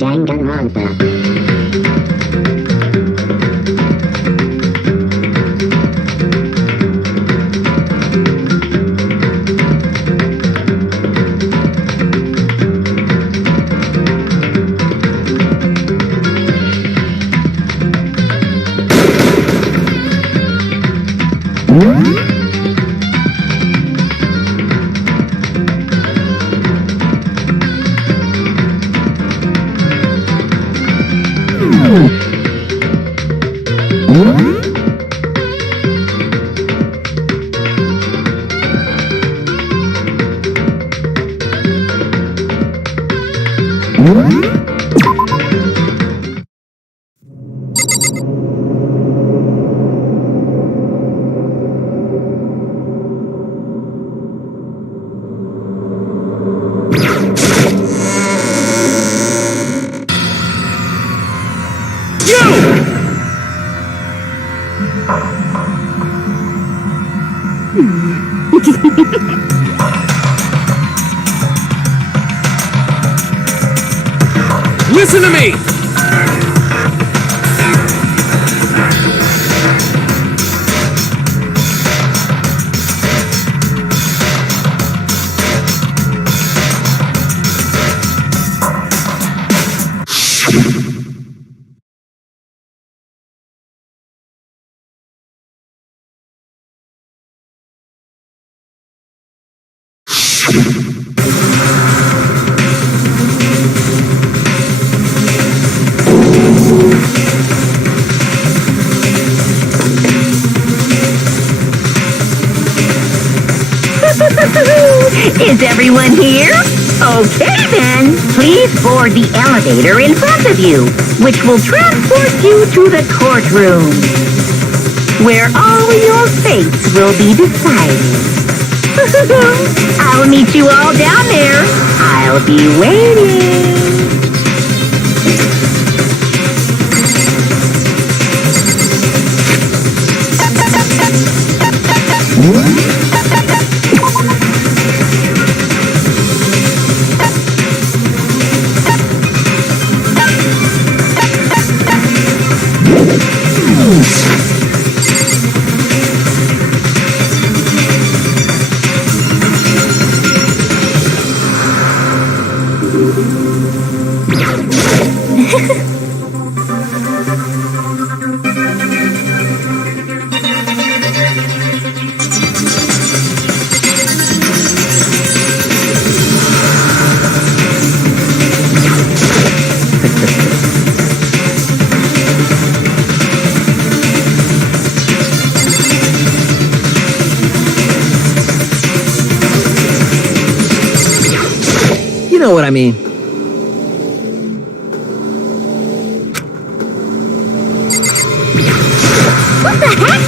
danganronpa. Listen to me! Is everyone here? Okay then, please board the elevator in front of you, which will transport you to the courtroom, where all your fates will be decided. I'll meet you all down there. I'll be waiting. You know what I mean. What the heck?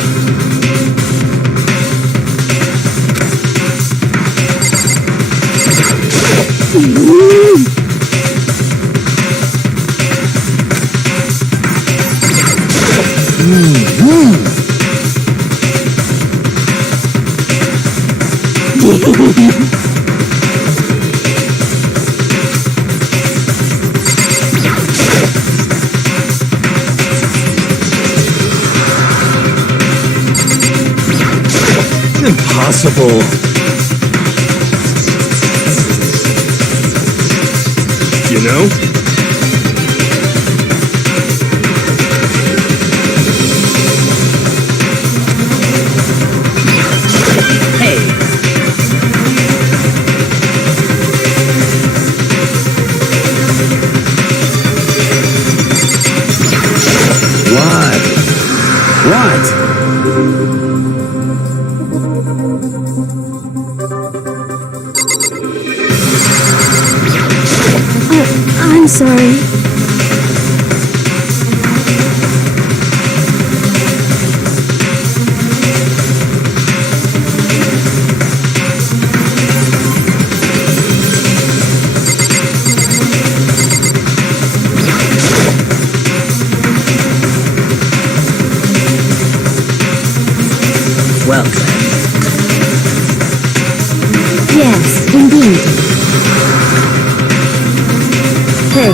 Impossible. You know? Hey. What? I'm sorry. Well then. Yes, indeed. Hey,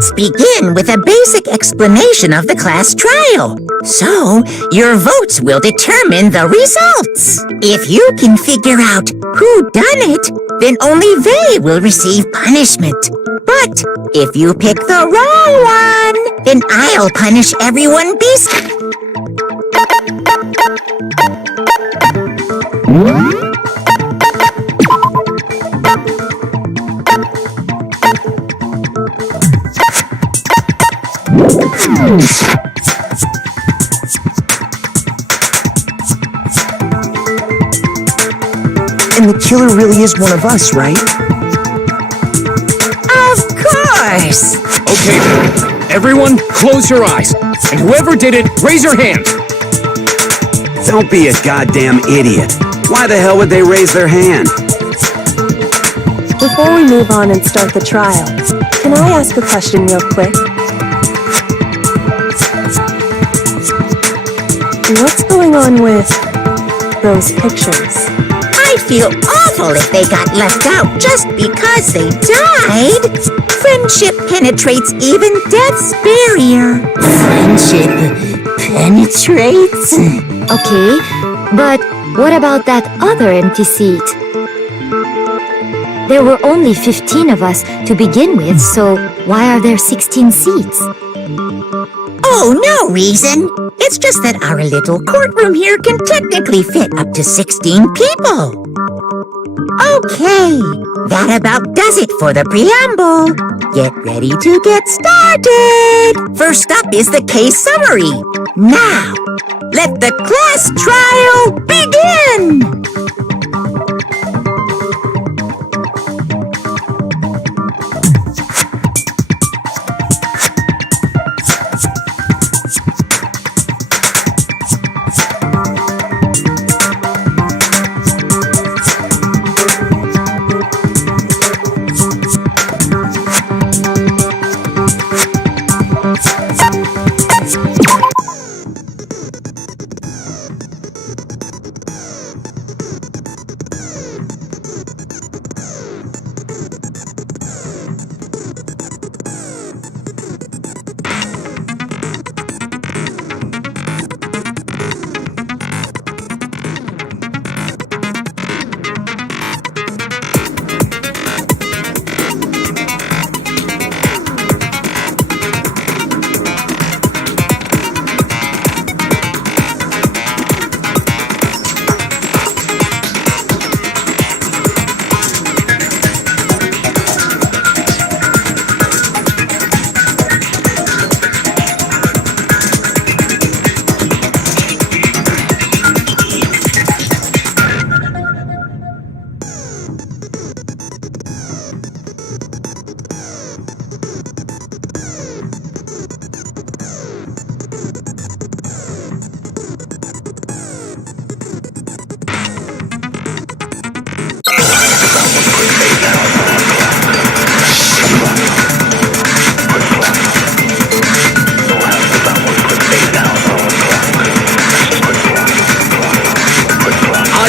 Let's begin with a basic explanation of the class trial. So, your votes will determine the results. If you can figure out who done it, then only they will receive punishment. But if you pick the wrong one, then I'll punish everyone And the killer really is one of us, right? Of course! Okay then, everyone close your eyes. And whoever did it, raise your hand. Don't be a goddamn idiot. Why the hell would they raise their hand? Before we move on and start the trial, can I ask a question real quick? What's going on with those pictures? I feel awful if they got left out just because they died. Friendship penetrates even death's barrier. Friendship penetrates? Okay, but what about that other empty seat? There were only 15 of us to begin with, so why are there 16 seats? Oh, no reason. It's just that our little courtroom here can technically fit up to 16 people. Okay, That about does it for the preamble. Get ready to get started. First up is the case summary. Now, let the class trial begin.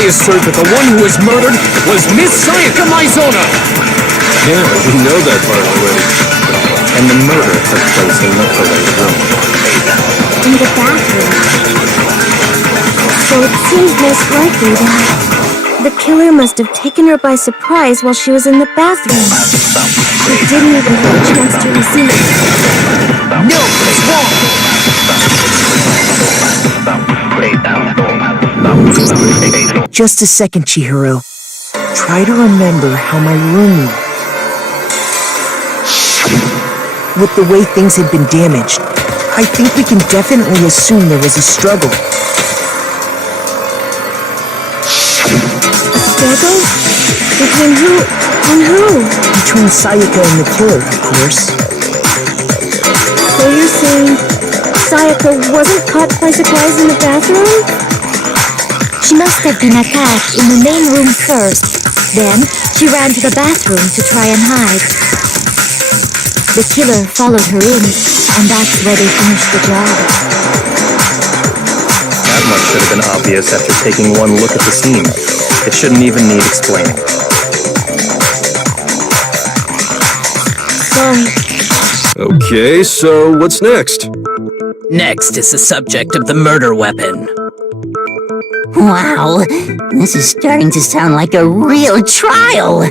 I assert that the one who was murdered was Miss Sayaka Maizona! Yeah, we know that part already. And the murder took place in the parade room. In the bathroom. So it seems most likely that The killer must have taken her by surprise while she was in the bathroom. She didn't even have a chance to receive it. No, it's wrong! Just a second, Chihiro. Try to remember how my room looked. With the way things had been damaged, I think we can definitely assume there was a struggle. A struggle? Between who and who? Between Sayaka and the killer, of course. So you're saying Sayaka wasn't caught by surprise in the bathroom? she must have been attacked in the main room first. Then she ran to the bathroom to try and hide. The killer followed her in, and that's where they finished the job. That much should have been obvious after taking one look at the scene. It shouldn't even need explaining. Sorry. Okay, so what's next? Next is the subject of the murder weapon. Wow, this is starting to sound like a real trial.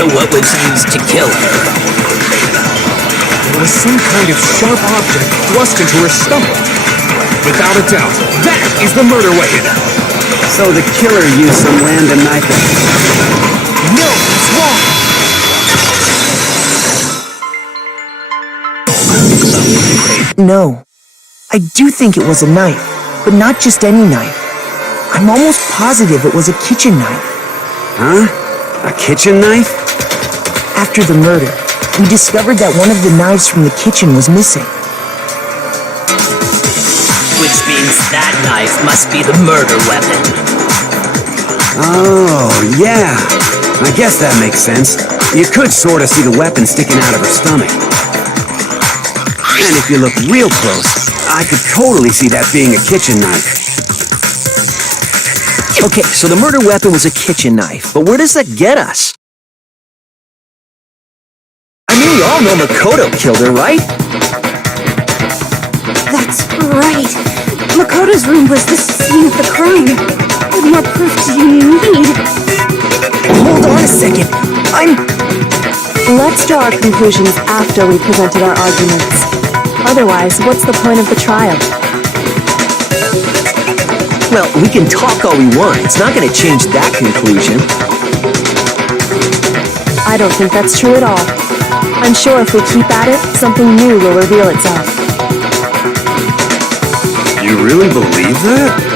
So what was used to kill her? There was some kind of sharp object thrust into her stomach. Without a doubt, that is the murder weapon! So the killer used some random knife. No, it's wrong! No. I do think it was a knife, but not just any knife. I'm almost positive it was a kitchen knife. Huh? A kitchen knife? After the murder, we discovered that one of the knives from the kitchen was missing. Which means that knife must be the murder weapon. Oh, yeah. I guess that makes sense. You could sort of see the weapon sticking out of her stomach. And if you look real close, I could totally see that being a kitchen knife. Okay, so the murder weapon was a kitchen knife, but where does that get us? I mean, we all know Makoto killed her, right? That's right. Makoto's room was the scene of the crime. What more proof do you need? Hold on a second. Let's draw our conclusions after we presented our arguments. Otherwise, what's the point of the trial? Well, we can talk all we want. It's not going to change that conclusion. I don't think that's true at all. I'm sure if we keep at it, something new will reveal itself. You really believe that?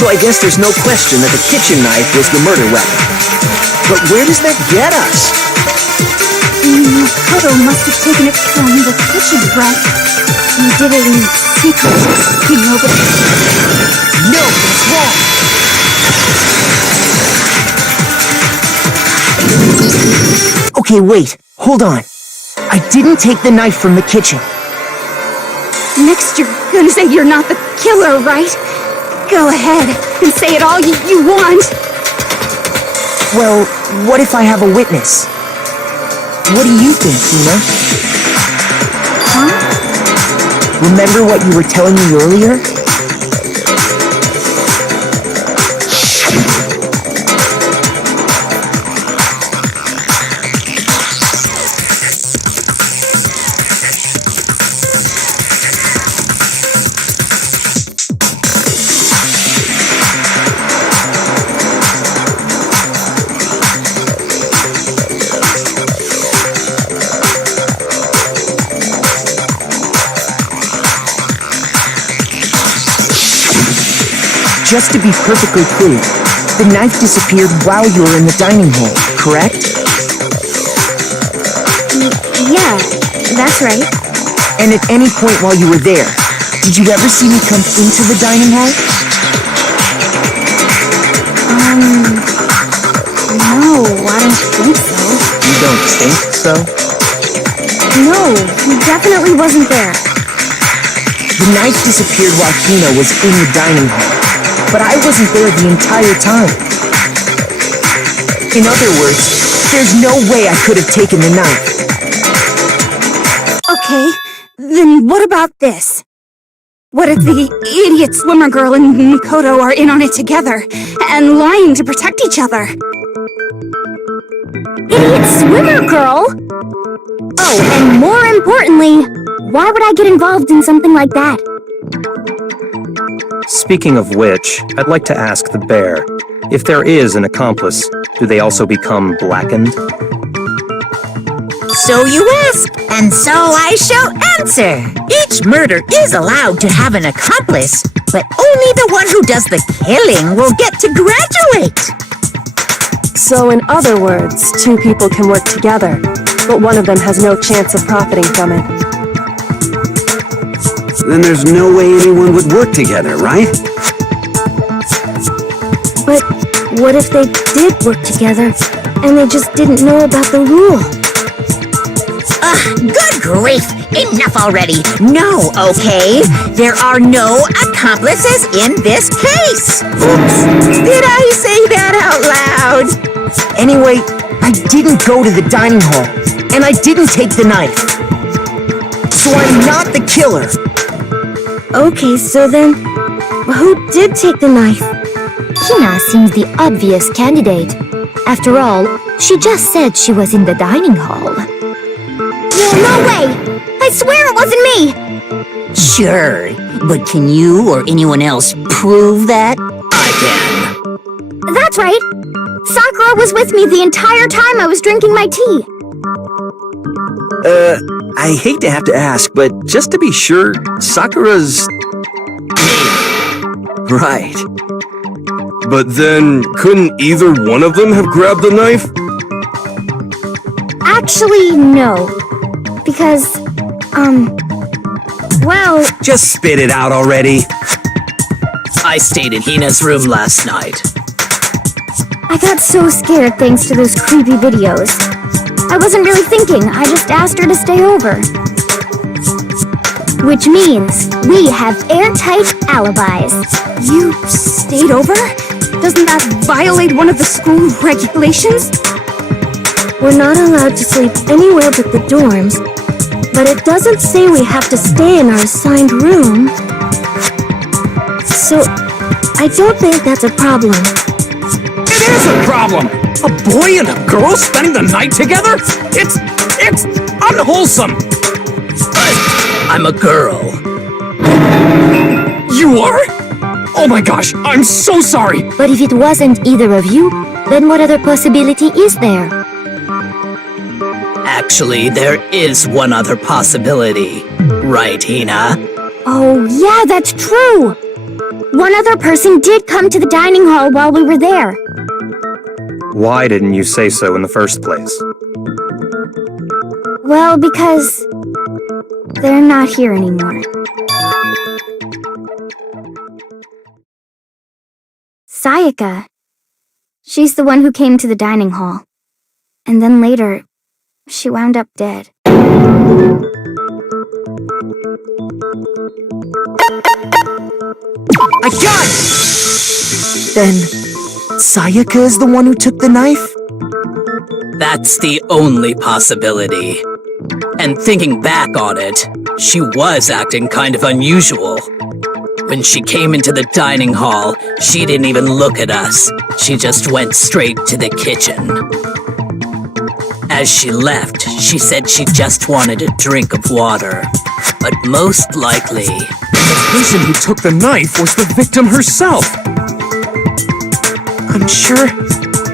So I guess there's no question that the kitchen knife was the murder weapon. But where does that get us? Makoto must have taken it from the kitchen, right? He did it in secret. Nobody... No, that's wrong! Okay, wait. Hold on. I didn't take the knife from the kitchen. Next, you're gonna say you're not the killer, right? Go ahead and say it all you want. Well, what if I have a witness? What do you think, Tina? Huh? Remember what you were telling me earlier? Just to be perfectly clear, the knife disappeared while you were in the dining hall, correct? Yeah, that's right. And at any point while you were there, did you ever see me come into the dining hall? No, I don't think so. You don't think so? No, he definitely wasn't there. The knife disappeared while Hina was in the dining hall, but I wasn't there the entire time. In other words, there's no way I could have taken the knife. Okay, then what about this? What if the idiot swimmer girl and Makoto are in on it together, and lying to protect each other? Idiot swimmer girl? Oh, and more importantly, why would I get involved in something like that? Speaking of which, I'd like to ask the bear, if there is an accomplice, do they also become blackened? So you ask, and so I shall answer. Each murder is allowed to have an accomplice, but only the one who does the killing will get to graduate. So in other words, two people can work together, but one of them has no chance of profiting from it. Then there's no way anyone would work together, right? But what if they did work together, and they just didn't know about the rule? Good grief! Enough already! No, okay? There are no accomplices in this case! Oops! Did I say that out loud? Anyway, I didn't go to the dining hall, and I didn't take the knife. So I'm not the killer. Okay, so then, who did take the knife? Hina seems the obvious candidate. After all, she just said she was in the dining hall. No way! I swear it wasn't me! Sure, but can you or anyone else prove that? I can. That's right! Sakura was with me the entire time I was drinking my tea. I hate to have to ask, but just to be sure, Sakura's... Right. But then, couldn't either one of them have grabbed the knife? Actually, no. Because, well... Just spit it out already. I stayed in Hina's room last night. I got so scared thanks to those creepy videos. I wasn't really thinking, I just asked her to stay over. Which means we have airtight alibis. You stayed over? Doesn't that violate one of the school regulations? We're not allowed to sleep anywhere but the dorms, but it doesn't say we have to stay in our assigned room. So, I don't think that's a problem. It is a problem! A boy and a girl spending the night together? It's unwholesome! I'm a girl. You are? Oh my gosh, I'm so sorry! But if it wasn't either of you, then what other possibility is there? Actually, there is one other possibility. Right, Hina? Oh, yeah, that's true! One other person did come to the dining hall while we were there. Why didn't you say so in the first place? Well, because... they're not here anymore. Sayaka. She's the one who came to the dining hall. And then later, she wound up dead. I got it! Then, Sayaka is the one who took the knife? That's the only possibility. And thinking back on it, she was acting kind of unusual. When she came into the dining hall, she didn't even look at us. She just went straight to the kitchen. As she left, she said she just wanted a drink of water. But most likely... The person who took the knife was the victim herself!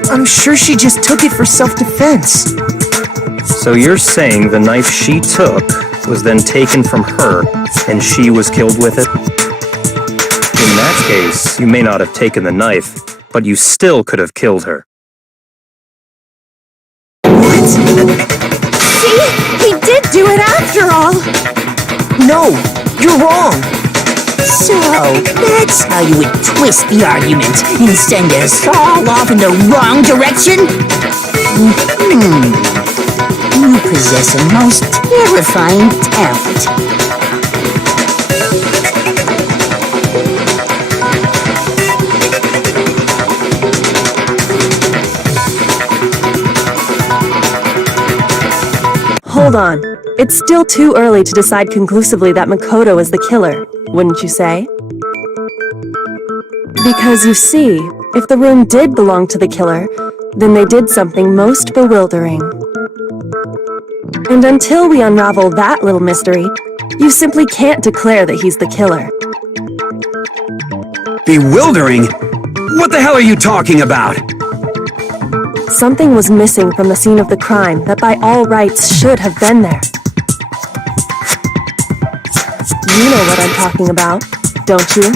I'm sure she just took it for self-defense. So you're saying the knife she took was then taken from her, and she was killed with it? In that case, you may not have taken the knife, but you still could have killed her. What? See? He did do it after all! No, you're wrong. So, that's how you would twist the argument and send us all off in the wrong direction? You possess a most terrifying talent. Hold on. It's still too early to decide conclusively that Makoto is the killer. wouldn't you say? Because you see, if the room did belong to the killer, then they did something most bewildering. And until we unravel that little mystery, you simply can't declare that he's the killer. Bewildering? What the hell are you talking about? Something was missing from the scene of the crime that by all rights should have been there. You know what I'm talking about, don't you?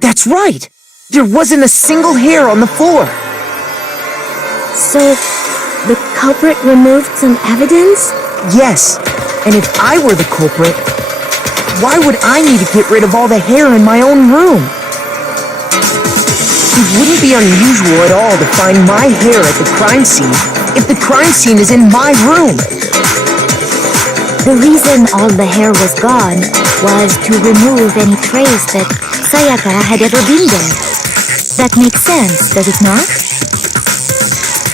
That's right! There wasn't a single hair on the floor! So, the culprit removed some evidence? Yes, and if I were the culprit, why would I need to get rid of all the hair in my own room? It wouldn't be unusual at all to find my hair at the crime scene if the crime scene is in my room. The reason all the hair was gone was to remove any trace that Sayaka had ever been there. That makes sense, does it not?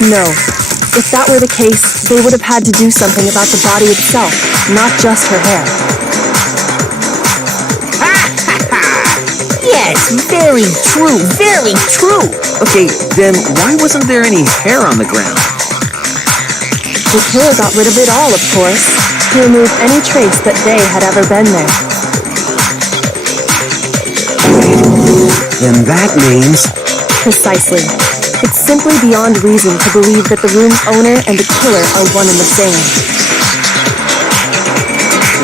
No. If that were the case, they would have had to do something about the body itself, not just her hair. Yes, very true, very true! Okay, then why wasn't there any hair on the ground? The killer got rid of it all, of course, to remove any trace that they had ever been there. Then that means... Precisely. It's simply beyond reason to believe that the room's owner and the killer are one and the same.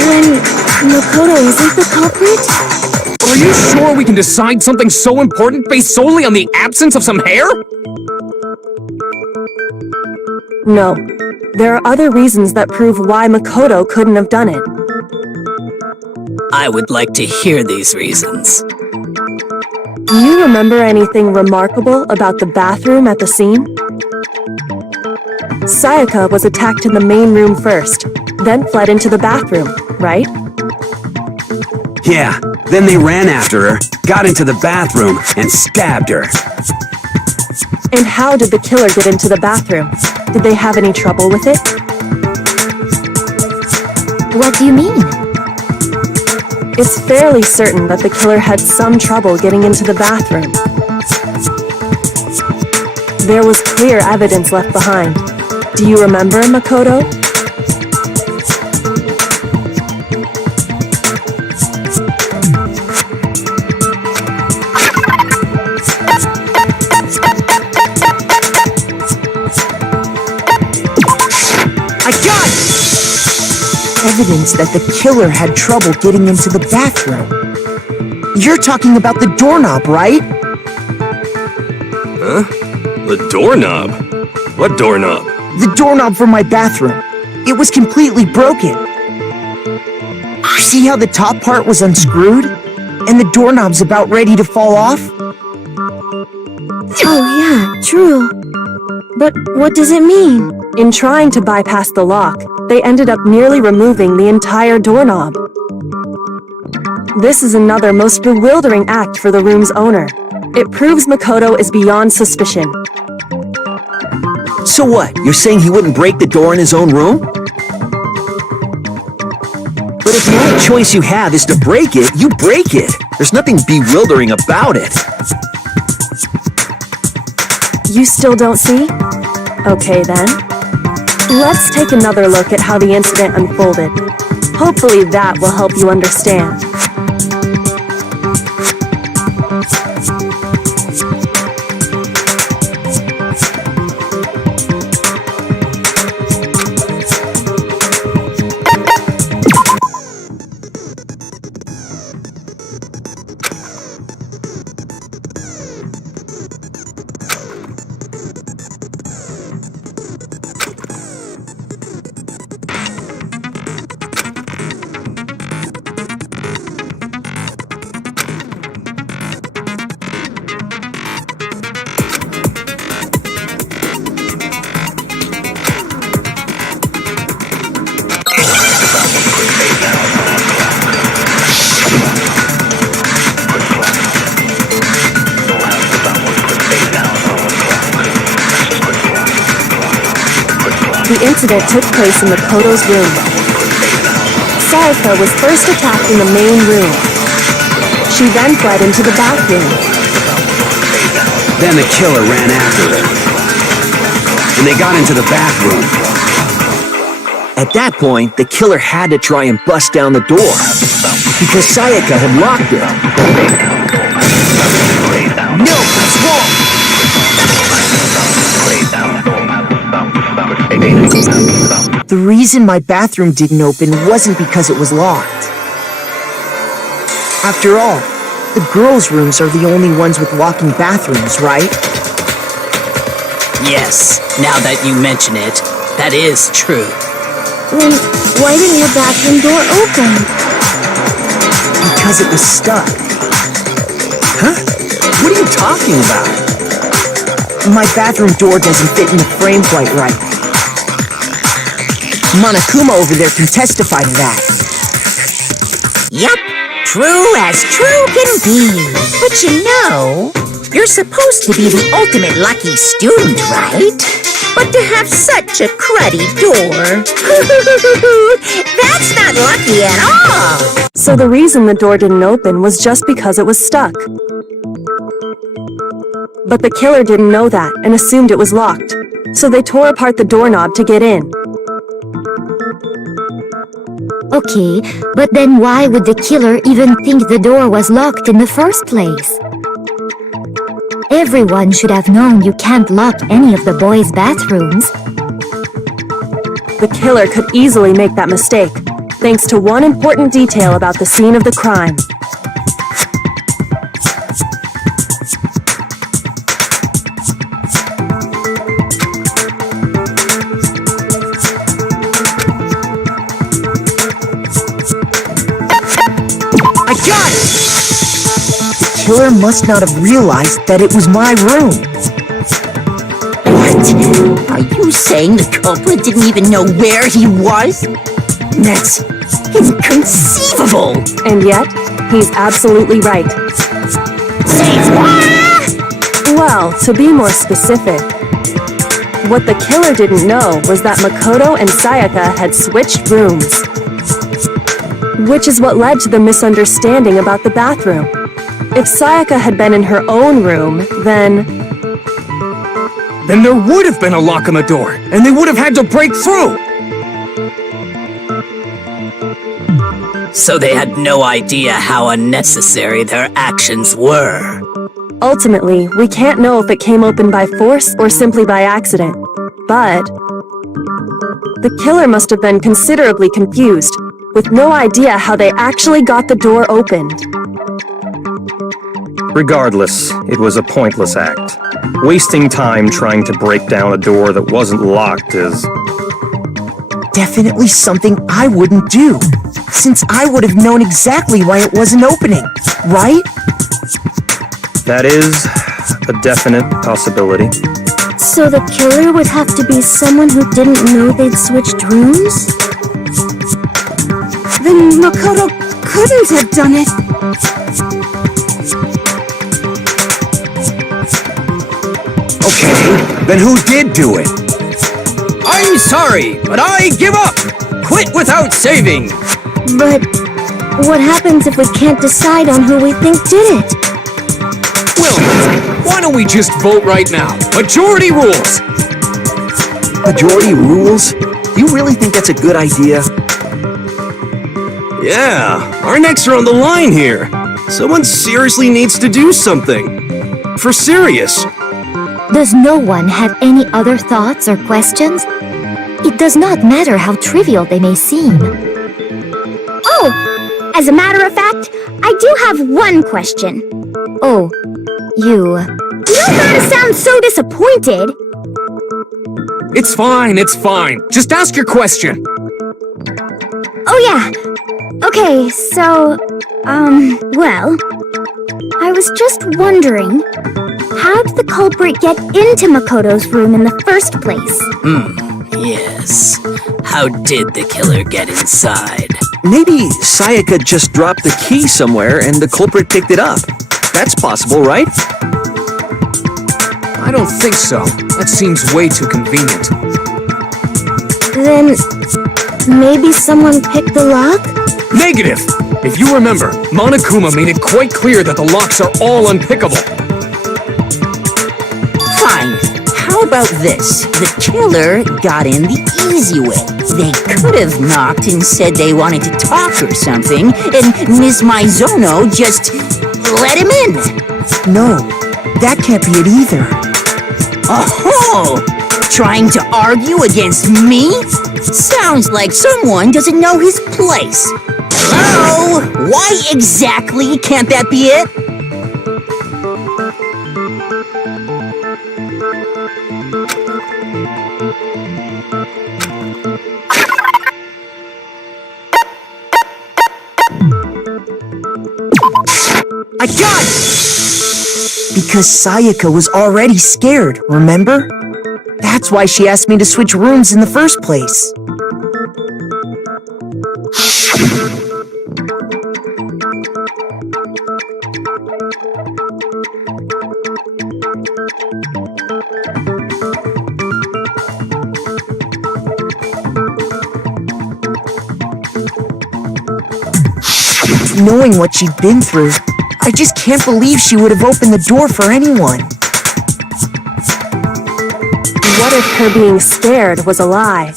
Then Makoto isn't the culprit? Are you sure we can decide something so important based solely on the absence of some hair? No. There are other reasons that prove why Makoto couldn't have done it. I would like to hear these reasons. Do you remember anything remarkable about the bathroom at the scene? Sayaka was attacked in the main room first, then fled into the bathroom, right? Yeah, then they ran after her, got into the bathroom, and stabbed her. And how did the killer get into the bathroom? Did they have any trouble with it? What do you mean? It's fairly certain that the killer had some trouble getting into the bathroom. There was clear evidence left behind. Do you remember, Makoto? Evidence that the killer had trouble getting into the bathroom. You're talking about the doorknob, right? Huh? The doorknob? What doorknob? The doorknob for my bathroom. It was completely broken. See how the top part was unscrewed? And the doorknob's about ready to fall off? Oh yeah, true. But what does it mean? In trying to bypass the lock, they ended up nearly removing the entire doorknob. This is another most bewildering act for the room's owner. It proves Makoto is beyond suspicion. So what? You're saying he wouldn't break the door in his own room? But if the only choice you have is to break it, you break it. There's nothing bewildering about it. You still don't see? Okay then. Let's take another look at how the incident unfolded. Hopefully that will help you understand. The incident took place in Makoto's room. Sayaka was first attacked in the main room. She then fled into the bathroom. Then the killer ran after her. And they got into the bathroom. At that point, the killer had to try and bust down the door, because Sayaka had locked it. No, that's wrong! The reason my bathroom didn't open wasn't because it was locked. After all, the girls' rooms are the only ones with walk-in bathrooms, right? Yes, now that you mention it, that is true. Then why didn't your bathroom door open? Because it was stuck. Huh? What are you talking about? My bathroom door doesn't fit in the frame quite right. Monokuma over there can testify to that. Yep, true as true can be. But you know, you're supposed to be the ultimate lucky student, right? But to have such a cruddy door, that's not lucky at all. So the reason the door didn't open was just because it was stuck. But the killer didn't know that and assumed it was locked. So they tore apart the doorknob to get in. Okay, but then why would the killer even think the door was locked in the first place? Everyone should have known you can't lock any of the boys' bathrooms. The killer could easily make that mistake, thanks to one important detail about the scene of the crime. The killer must not have realized that it was my room. What? Are you saying the culprit didn't even know where he was? That's inconceivable! And yet, he's absolutely right. Say what? Well, to be more specific, what the killer didn't know was that Makoto and Sayaka had switched rooms. Which is what led to the misunderstanding about the bathroom. If Sayaka had been in her own room, then there would have been a lock on the door, and they would have had to break through! So they had no idea how unnecessary their actions were. Ultimately, we can't know if it came open by force or simply by accident. But the killer must have been considerably confused, with no idea how they actually got the door opened. Regardless, it was a pointless act. Wasting time trying to break down a door that wasn't locked is definitely something I wouldn't do, since I would have known exactly why it wasn't opening, right? That is a definite possibility. So the killer would have to be someone who didn't know they'd switched rooms? Then Makoto couldn't have done it. Okay, then who did do it? I'm sorry, but I give up! Quit without saving! But what happens if we can't decide on who we think did it? Wilma, why don't we just vote right now? Majority rules! Majority rules? You really think that's a good idea? Yeah, our necks are on the line here. Someone seriously needs to do something. For serious. Does no one have any other thoughts or questions? It does not matter how trivial they may seem. Oh, as a matter of fact, I do have one question. Oh, you... You don't gotta sound so disappointed. It's fine, it's fine. Just ask your question. Oh yeah. Okay, so, well, I was just wondering, how did the culprit get into Makoto's room in the first place? Yes. How did the killer get inside? Maybe Sayaka just dropped the key somewhere and the culprit picked it up. That's possible, right? I don't think so. That seems way too convenient. Then maybe someone picked the lock? Negative! If you remember, Monokuma made it quite clear that the locks are all unpickable. Fine. How about this? The killer got in the easy way. They could have knocked and said they wanted to talk or something, and Miss Maizono just let him in. No, that can't be it either. Oh! Trying to argue against me? Sounds like someone doesn't know his place. Hello? Why exactly can't that be it? I got it! Because Sayaka was already scared, remember? That's why she asked me to switch rooms in the first place. Knowing what she'd been through, I just can't believe she would have opened the door for anyone. What if her being scared was a lie?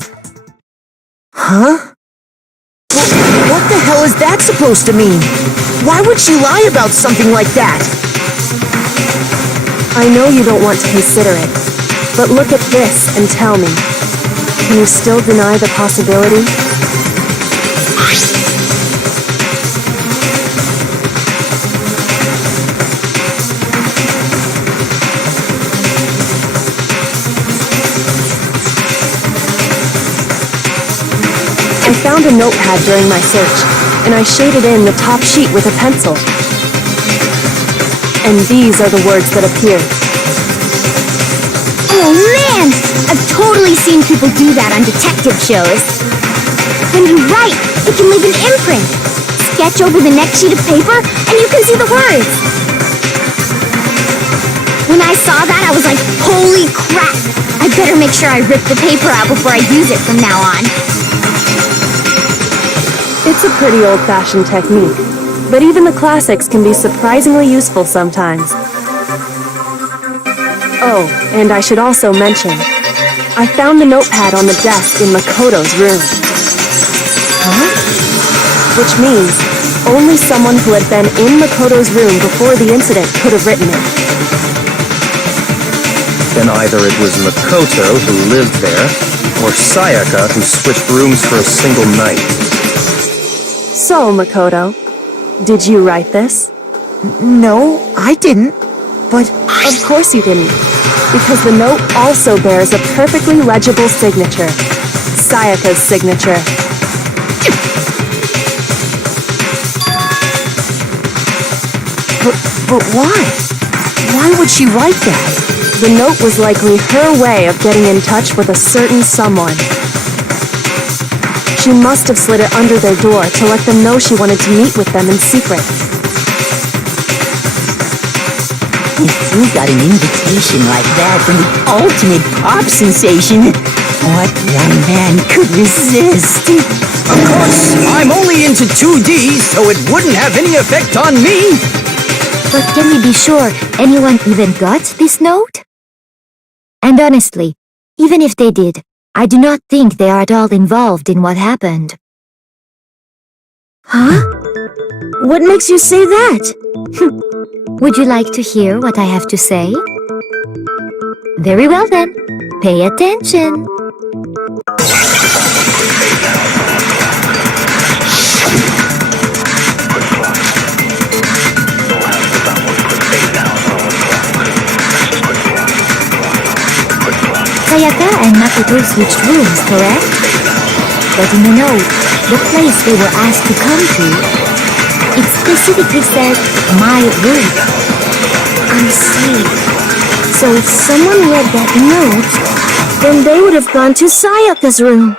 Huh? Well, what the hell is that supposed to mean? Why would she lie about something like that? I know you don't want to consider it, but look at this and tell me. Can you still deny the possibility? I found a notepad during my search, and I shaded in the top sheet with a pencil. And these are the words that appeared. Oh man! I've totally seen people do that on detective shows. When you write, it can leave an imprint. Sketch over the next sheet of paper, and you can see the words. When I saw that, I was like, holy crap! I better make sure I rip the paper out before I use it from now on. It's a pretty old-fashioned technique, but even the classics can be surprisingly useful sometimes. Oh, and I should also mention, I found the notepad on the desk in Makoto's room. Huh? Which means only someone who had been in Makoto's room before the incident could have written it. Then either it was Makoto who lived there, or Sayaka who switched rooms for a single night. So, Makoto, did you write this? No, I didn't. But of course you didn't, because the note also bears a perfectly legible signature. Sayaka's signature. But why? Why would she write that? The note was likely her way of getting in touch with a certain someone. She must have slid it under their door to let them know she wanted to meet with them in secret. If you got an invitation like that from the ultimate pop sensation, What young man could resist? Of course, I'm only into 2D, so it wouldn't have any effect on me. But can we be sure anyone even got this note? And honestly, even if they did, I do not think they are at all involved in what happened. Huh? What makes you say that? Would you like to hear what I have to say? Very well then, pay attention. Sayaka and Makoto switched rooms, correct? But in the note, the place they were asked to come to, it specifically said, my room. I see. So if someone read that note, then they would have gone to Sayaka's room.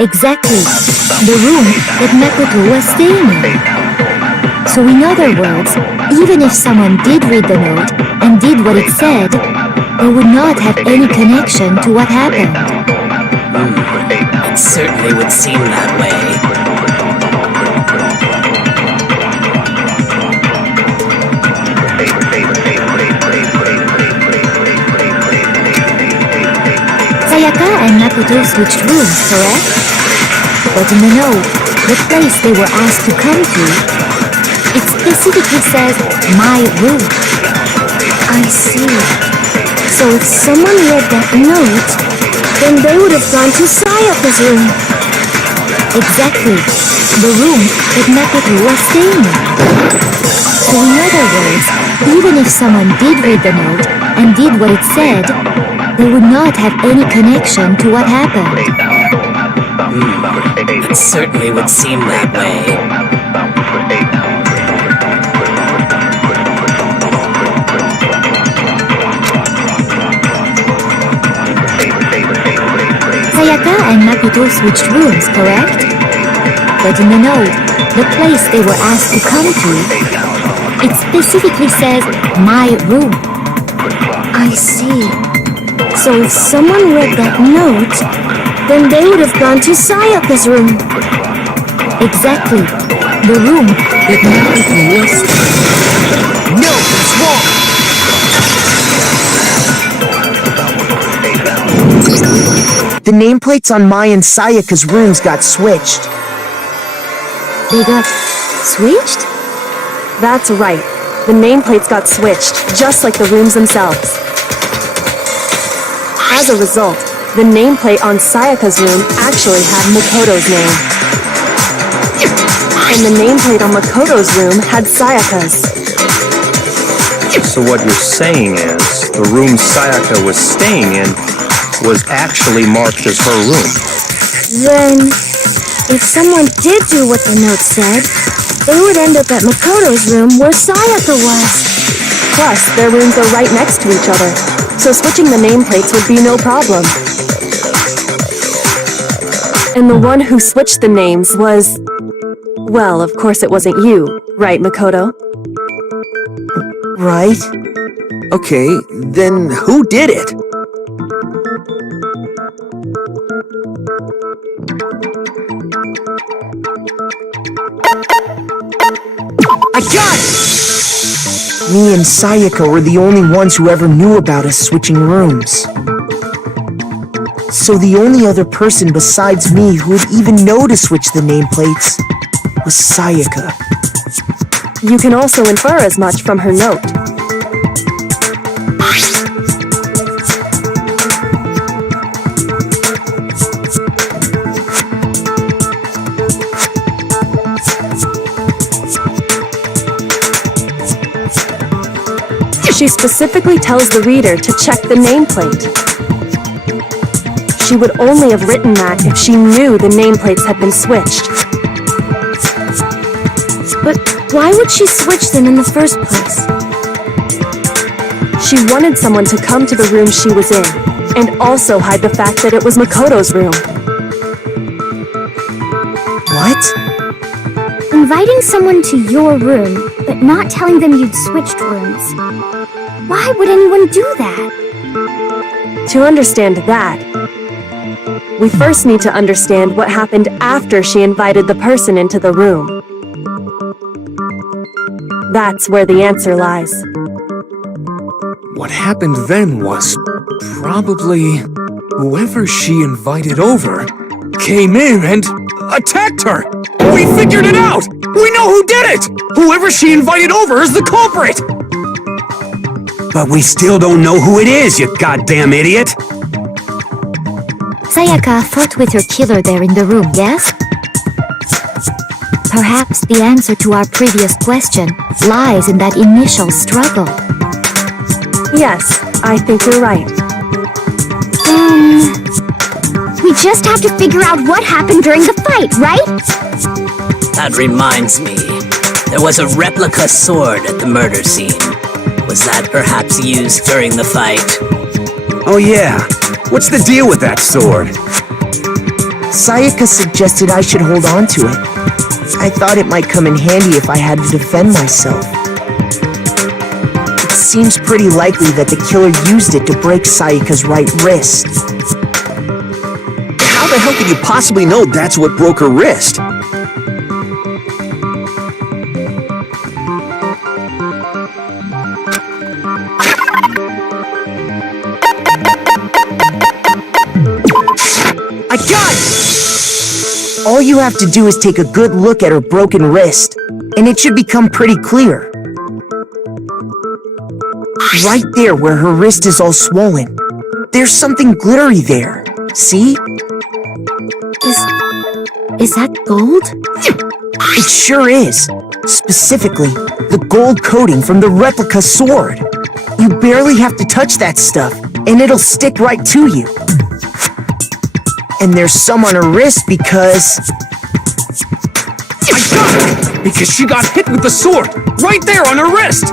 Exactly. The room that Makoto was staying in. So in other words, even if someone did read the note and did what it said, they would not have any connection to what happened. It certainly would seem that way. Sayaka and Makoto switched rooms, correct? But in the note, the place they were asked to come to, it specifically says, my room. I see. So if someone read that note, then they would have gone to Sayaka's room. Exactly. The room that Makoto was staying in. So in other words, even if someone did read the note and did what it said, they would not have any connection to what happened. It certainly would seem that way. Sayaka and Makoto switched rooms, correct? But in the note, the place they were asked to come to, it specifically says, my room. I see. So if someone read that note, then they would have gone to Sayaka's room. Exactly. The room that Makoto was. No, it's wrong! The nameplates on Mai and Sayaka's rooms got switched. They got switched? That's right. The nameplates got switched, just like the rooms themselves. As a result, the nameplate on Sayaka's room actually had Makoto's name. And the nameplate on Makoto's room had Sayaka's. So what you're saying is, the room Sayaka was staying in was actually marked as her room. Then, if someone did do what the note said, they would end up at Makoto's room where Sayaka was. Plus, their rooms are right next to each other, so switching the nameplates would be no problem. And the one who switched the names was... Well, of course it wasn't you, right, Makoto? Right? Okay, then who did it? I got it! Me and Sayaka were the only ones who ever knew about us switching rooms. So the only other person besides me who would even know to switch the nameplates was Sayaka. You can also infer as much from her note. She specifically tells the reader to check the nameplate. She would only have written that if she knew the nameplates had been switched. But why would she switch them in the first place? She wanted someone to come to the room she was in, and also hide the fact that it was Makoto's room. What? Inviting someone to your room, but not telling them you'd switched rooms. Why would anyone do that? To understand that, we first need to understand what happened after she invited the person into the room. That's where the answer lies. What happened then was probably whoever she invited over came in and attacked her. We figured it out! We know who did it! Whoever she invited over is the culprit! But we still don't know who it is, you goddamn idiot! Sayaka fought with her killer there in the room, yes? Perhaps the answer to our previous question lies in that initial struggle. Yes, I think you're right. We just have to figure out what happened during the fight, right? That reminds me. There was a replica sword at the murder scene. Was that perhaps used during the fight? Oh yeah, what's the deal with that sword? Sayaka suggested I should hold on to it. I thought it might come in handy if I had to defend myself. It seems pretty likely that the killer used it to break Sayaka's right wrist. How the hell could you possibly know that's what broke her wrist? I got it! All you have to do is take a good look at her broken wrist, and it should become pretty clear. Right there where her wrist is all swollen, there's something glittery there. See? Is that gold? It sure is. Specifically, the gold coating from the replica sword. You barely have to touch that stuff, and it'll stick right to you. And there's some on her wrist because... I got it! Because she got hit with the sword! Right there on her wrist!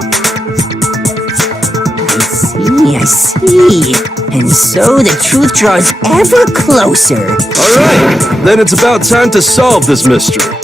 I see. And so the truth draws ever closer. All right, then it's about time to solve this mystery.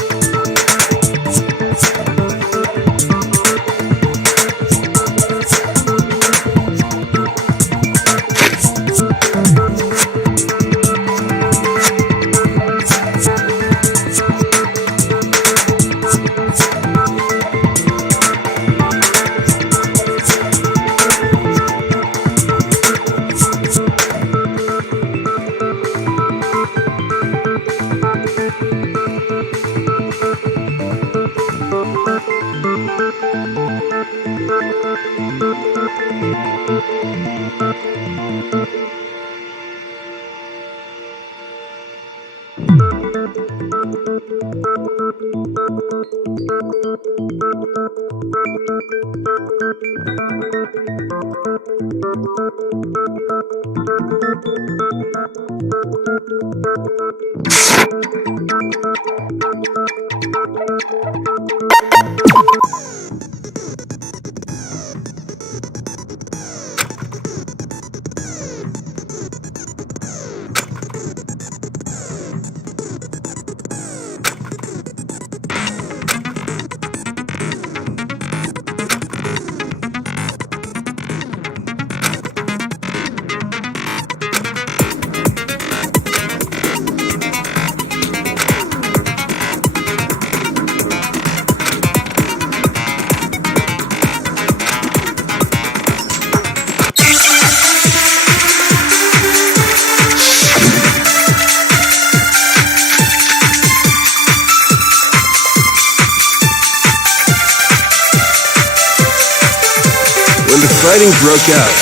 Fighting broke out.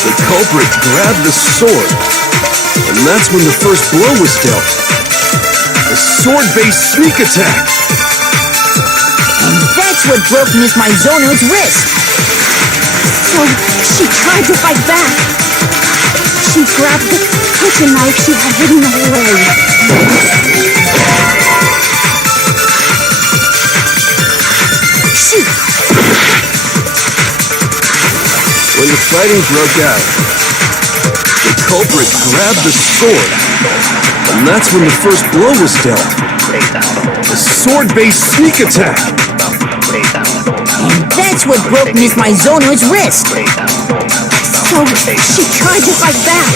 The culprit grabbed the sword, and that's when the first blow was dealt. A sword-based sneak attack. And that's what broke Miss Maizono's wrist. So, she tried to fight back. She grabbed the kitchen knife she had hidden away. Shoot! When the fighting broke out, the culprit grabbed the sword, and that's when the first blow was dealt. A sword-based sneak attack. And that's what broke Miss Maizono's wrist. So, she tried to fight back.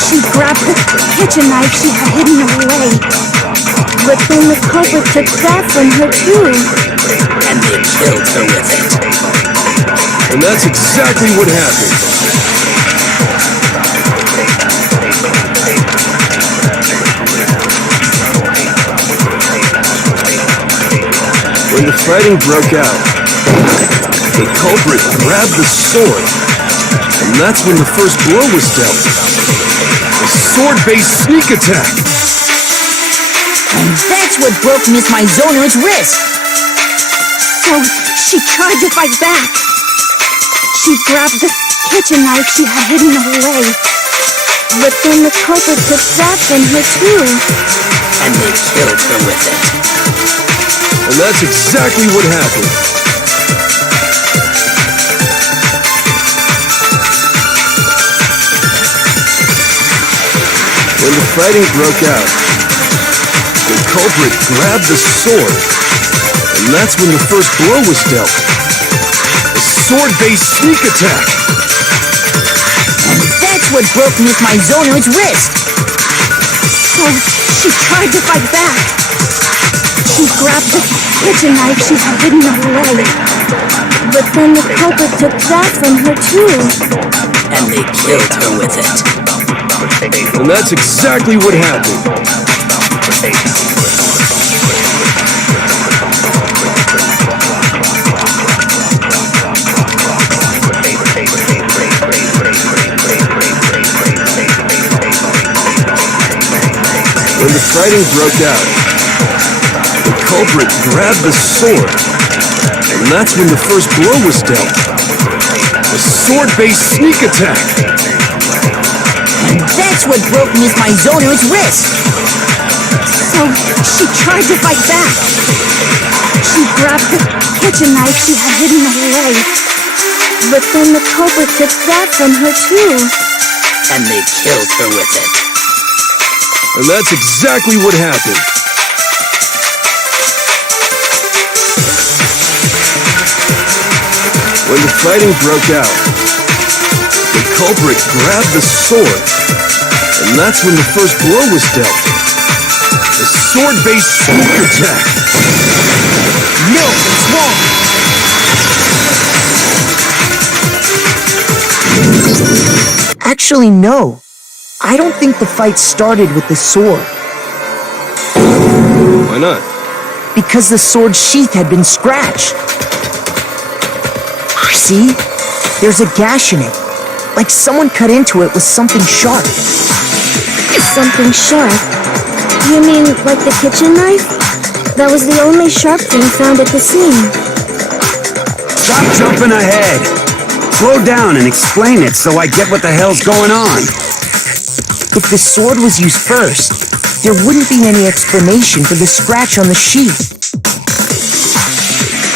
She grabbed the kitchen knife she had hidden away. But then the culprit took that from her too. And they killed her with it. And that's exactly what happened. When the fighting broke out, the culprit grabbed the sword, and that's when the first blow was dealt. A sword-based sneak attack. And that's what broke Miss Mizono's wrist. So she tried to fight back. She grabbed the kitchen knife she had hidden away. But then the culprit took that from her too. And they killed her with it. And that's exactly what happened. When the fighting broke out, the culprit grabbed the sword, and that's when the first blow was dealt. A sword-based sneak attack. And that's what broke Miss Mizono's wrist. So she tried to fight back. She grabbed the kitchen knife she had hidden away. But then the culprit took that from her too. And they killed her with it. And that's exactly what happened. When the fighting broke out, the culprit grabbed the sword, and that's when the first blow was dealt. A sword-based sneak attack. And that's what broke Miss Mizono's wrist. So she tried to fight back. She grabbed the kitchen knife she had hidden away. But then the culprit took that from her too. And they killed her with it. And that's exactly what happened. When the fighting broke out, the culprit grabbed the sword, and that's when the first blow was dealt. A sword-based sneak attack. No, it's wrong! Actually, no. I don't think the fight started with the sword. Why not? Because the sword sheath had been scratched. See? There's a gash in it. Like someone cut into it with something sharp. Something sharp? You mean like the kitchen knife? That was the only sharp thing found at the scene. Stop jumping ahead! Slow down and explain it so I get what the hell's going on. If the sword was used first, there wouldn't be any explanation for the scratch on the sheath.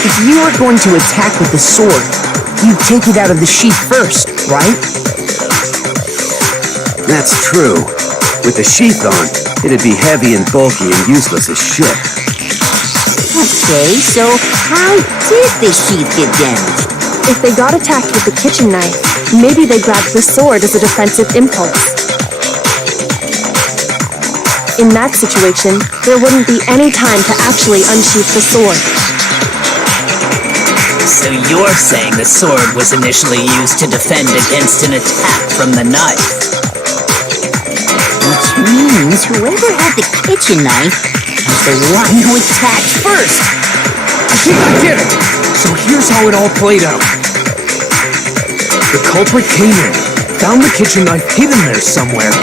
If you were going to attack with the sword, you'd take it out of the sheath first, right? That's true. With the sheath on, it'd be heavy and bulky and useless as shit. Okay, so how did the sheath get damaged? If they got attacked with the kitchen knife, maybe they grabbed the sword as a defensive impulse. In that situation, there wouldn't be any time to actually unsheath the sword. So you're saying the sword was initially used to defend against an attack from the knife? Which means whoever had the kitchen knife was the one who attacked first. I think I get it! So here's how it all played out. The culprit came in, found the kitchen knife hidden there somewhere.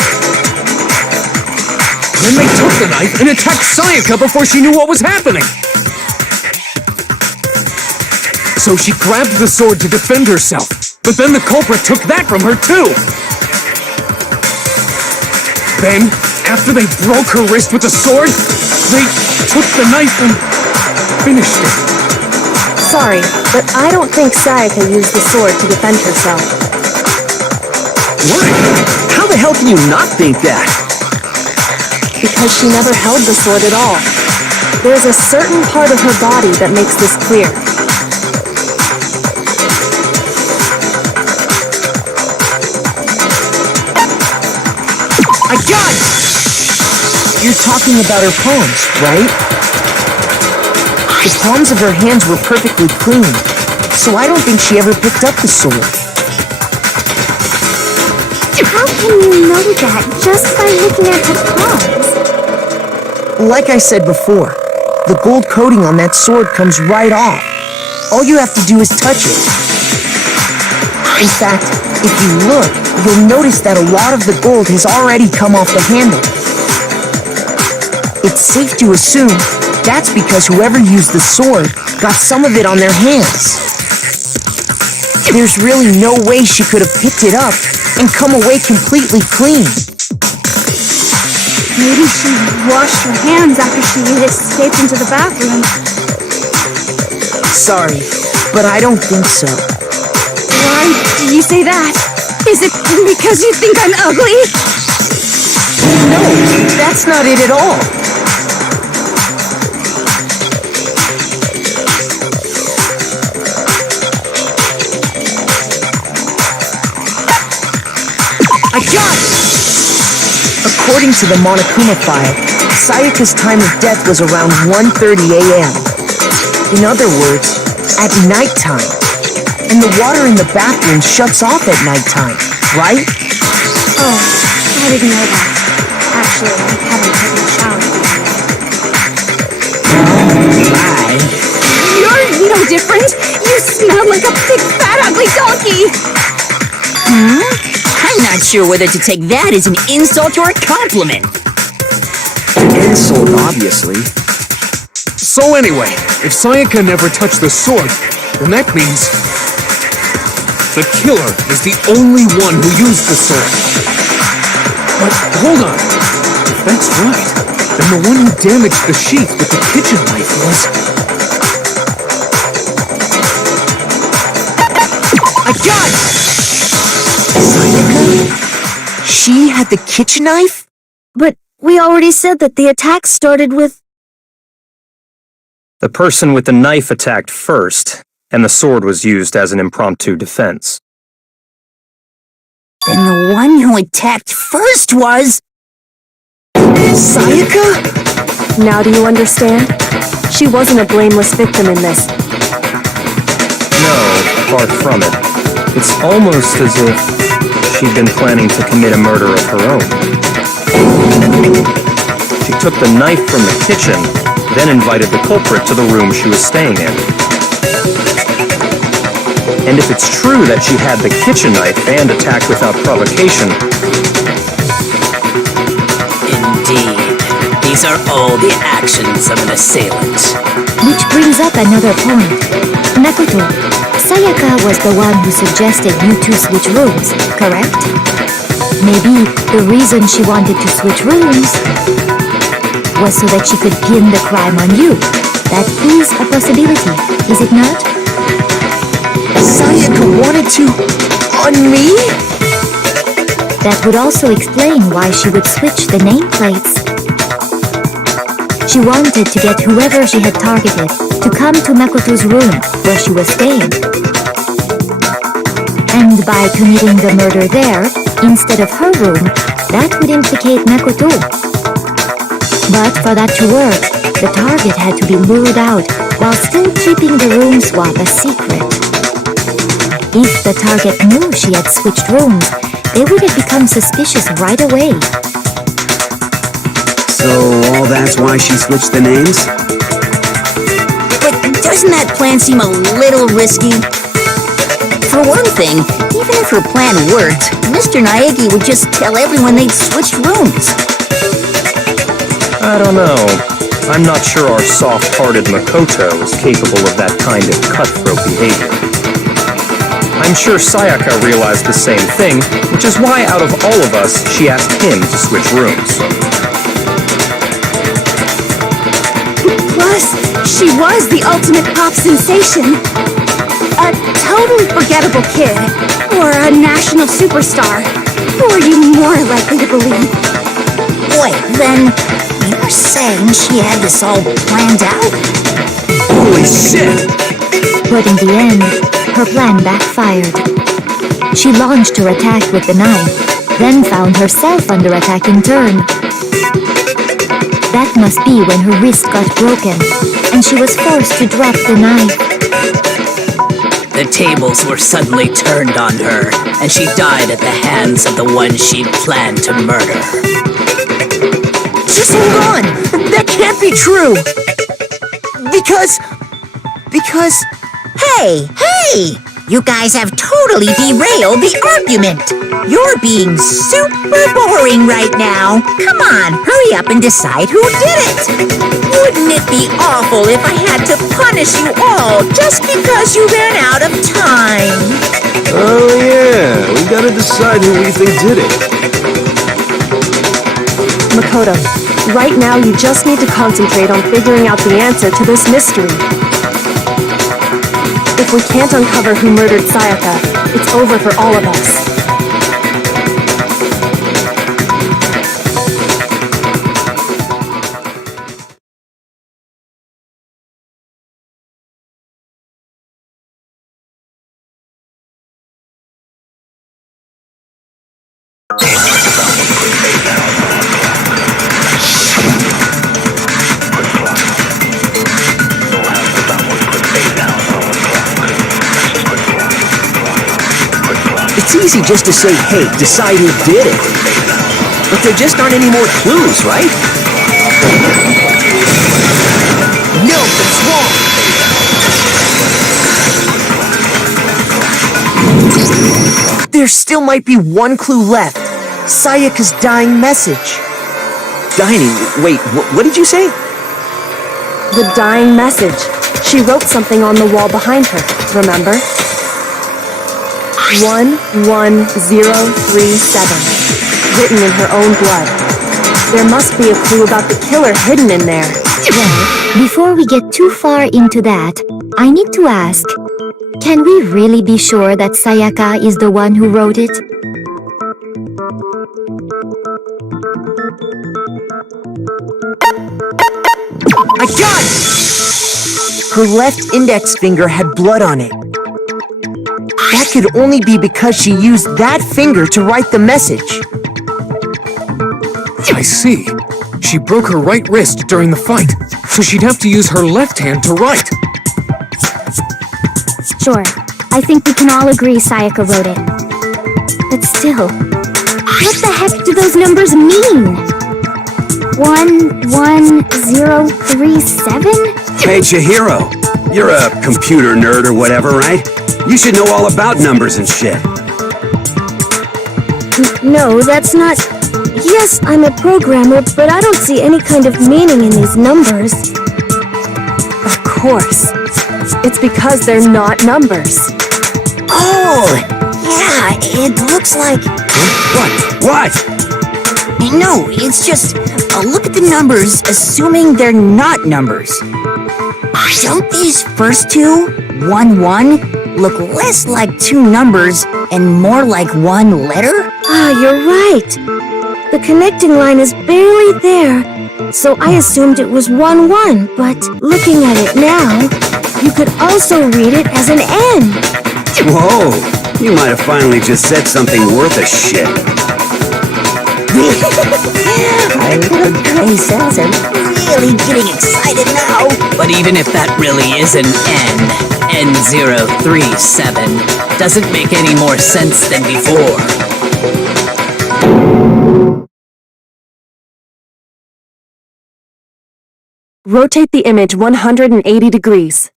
Then they took the knife and attacked Sayaka before she knew what was happening. So she grabbed the sword to defend herself, but then the culprit took that from her too. Then, after they broke her wrist with the sword, they took the knife and finished it. Sorry, but I don't think Sayaka used the sword to defend herself. What? How the hell can you not think that? Because she never held the sword at all. There's a certain part of her body that makes this clear. I got it! You're talking about her palms, right? The palms of her hands were perfectly clean, so I don't think she ever picked up the sword. How can you know that just by looking at her palms? Like I said before, the gold coating on that sword comes right off. All you have to do is touch it. In fact, if you look, you'll notice that a lot of the gold has already come off the handle. It's safe to assume that's because whoever used the sword got some of it on their hands. There's really no way she could have picked it up and come away completely clean. Maybe she washed her hands after she escaped into the bathroom. Sorry, but I don't think so. Why do you say that? Is it because you think I'm ugly? No, that's not it at all. I got it! According to the Monokuma file, Sayaka's time of death was around 1:30 a.m. In other words, at nighttime. And the water in the bathroom shuts off at nighttime, right? Oh, I didn't know that. Actually, I haven't taken a shower yet. You're no different. You smell like a big, fat, ugly donkey. I'm not sure whether to take that as an insult or a compliment. Insult, obviously. So anyway, if Sayaka never touched the sword, then that means the killer is the only one who used the sword. But hold on. If that's right, then the one who damaged the sheath with the kitchen knife was... I got it! Sayaka? She had the kitchen knife? But we already said that the attack started with... The person with the knife attacked first, and the sword was used as an impromptu defense. Then the one who attacked first was... Sayaka? Now do you understand? She wasn't a blameless victim in this. No, far from it. It's almost as if she'd been planning to commit a murder of her own. She took the knife from the kitchen, then invited the culprit to the room she was staying in. And if it's true that she had the kitchen knife and attacked without provocation... Indeed. These are all the actions of an assailant. Which brings up another point. Makoto, Sayaka was the one who suggested you two switch rooms, correct? Maybe the reason she wanted to switch rooms was so that she could pin the crime on you. That is a possibility, is it not? Sayaka wanted to... on me? That would also explain why she would switch the nameplates. She wanted to get whoever she had targeted to come to Makoto's room where she was staying. And by committing the murder there, instead of her room, that would implicate Makoto. But for that to work, the target had to be lured out while still keeping the room swap a secret. If the target knew she had switched rooms, they would have become suspicious right away. So all that's why she switched the names? But doesn't that plan seem a little risky? For one thing, even if her plan worked, Mr. Naegi would just tell everyone they'd switched rooms. I don't know. I'm not sure our soft-hearted Makoto is capable of that kind of cutthroat behavior. I'm sure Sayaka realized the same thing, which is why out of all of us, she asked him to switch rooms. Plus, she was the ultimate pop sensation. A totally forgettable kid, or a national superstar. Who are you more likely to believe? Wait, then you're saying she had this all planned out? Holy shit! But in the end, her plan backfired. She launched her attack with the knife, then found herself under attack in turn. That must be when her wrist got broken, and she was forced to drop the knife. The tables were suddenly turned on her, and she died at the hands of the one she'd planned to murder. Just hold on! That can't be true! Because... Hey! You guys have totally derailed the argument. You're being super boring right now. Come on, hurry up and decide who did it. Wouldn't it be awful if I had to punish you all just because you ran out of time? Oh yeah, we gotta decide who we think did it. Makoto, right now you just need to concentrate on figuring out the answer to this mystery. If we can't uncover who murdered Sayaka, it's over for all of us. It's easy just to say, hey, decide who did it. But there just aren't any more clues, right? No, that's wrong! There still might be one clue left. Sayaka's dying message. Dining? Wait, what did you say? The dying message. She wrote something on the wall behind her, remember? 11037, written in her own blood. There must be a clue about the killer hidden in there. Well, before we get too far into that, I need to ask, can we really be sure that Sayaka is the one who wrote it? I got it! Her left index finger had blood on it. That could only be because she used that finger to write the message. I see. She broke her right wrist during the fight, so she'd have to use her left hand to write. Sure, I think we can all agree Sayaka wrote it. But still, what the heck do those numbers mean? 11037? Hey, Chihiro. You're a computer nerd or whatever, right? You should know all about numbers and shit. No, that's not... Yes, I'm a programmer, but I don't see any kind of meaning in these numbers. Of course. It's because they're not numbers. Oh, yeah, it looks like... What? No, it's just, look at the numbers, assuming they're not numbers. Don't these first two, 1-1, look less like two numbers and more like one letter? Ah, you're right. The connecting line is barely there, so I assumed it was 1-1, but looking at it now, you could also read it as an N. Whoa, you might have finally just said something worth a shit. Our little gray cells are really getting excited now. But even if that really is an N037, doesn't make any more sense than before. Rotate the image 180 degrees.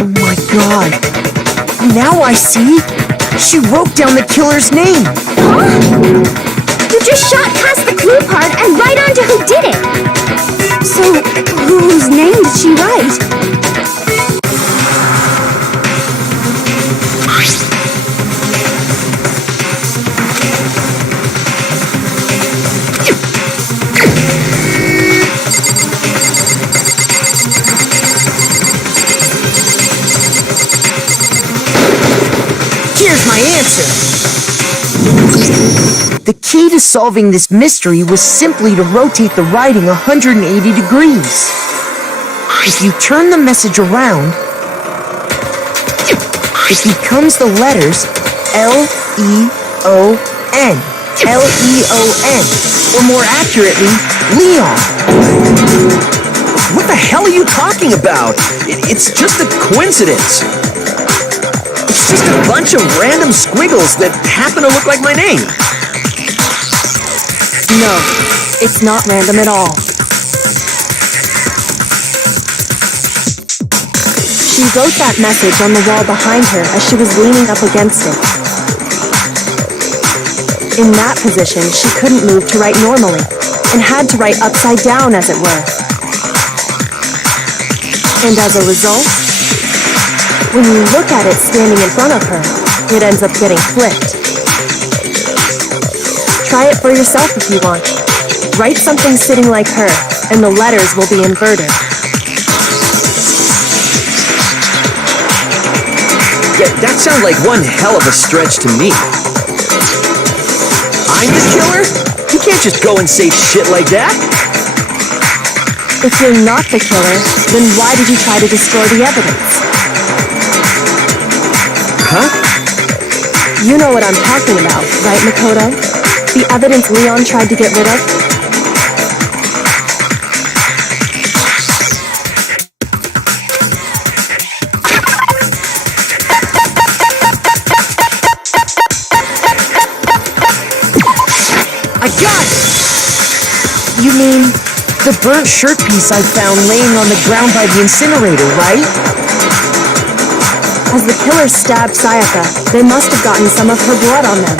Oh my god. Now I see. She wrote down the killer's name. Huh? You just shot past the clue part and right onto who did it. So, whose name did she write? Here's my answer. The key to solving this mystery was simply to rotate the writing 180 degrees. If you turn the message around, it becomes the letters L-E-O-N. L-E-O-N. Or more accurately, Leon. What the hell are you talking about? It's just a coincidence. It's just a bunch of random squiggles that happen to look like my name. No, it's not random at all. She wrote that message on the wall behind her as she was leaning up against it. In that position, she couldn't move to write normally, and had to write upside down, as it were. And as a result, when you look at it standing in front of her, it ends up getting flipped. Try it for yourself if you want. Write something sitting like her, and the letters will be inverted. Yeah, that sounds like one hell of a stretch to me. I'm the killer? You can't just go and say shit like that. If you're not the killer, then why did you try to destroy the evidence? Huh? You know what I'm talking about, right, Makoto? The evidence Leon tried to get rid of? I got it! You mean the burnt shirt piece I found laying on the ground by the incinerator, right? As the killers stabbed Sayaka, they must have gotten some of her blood on them.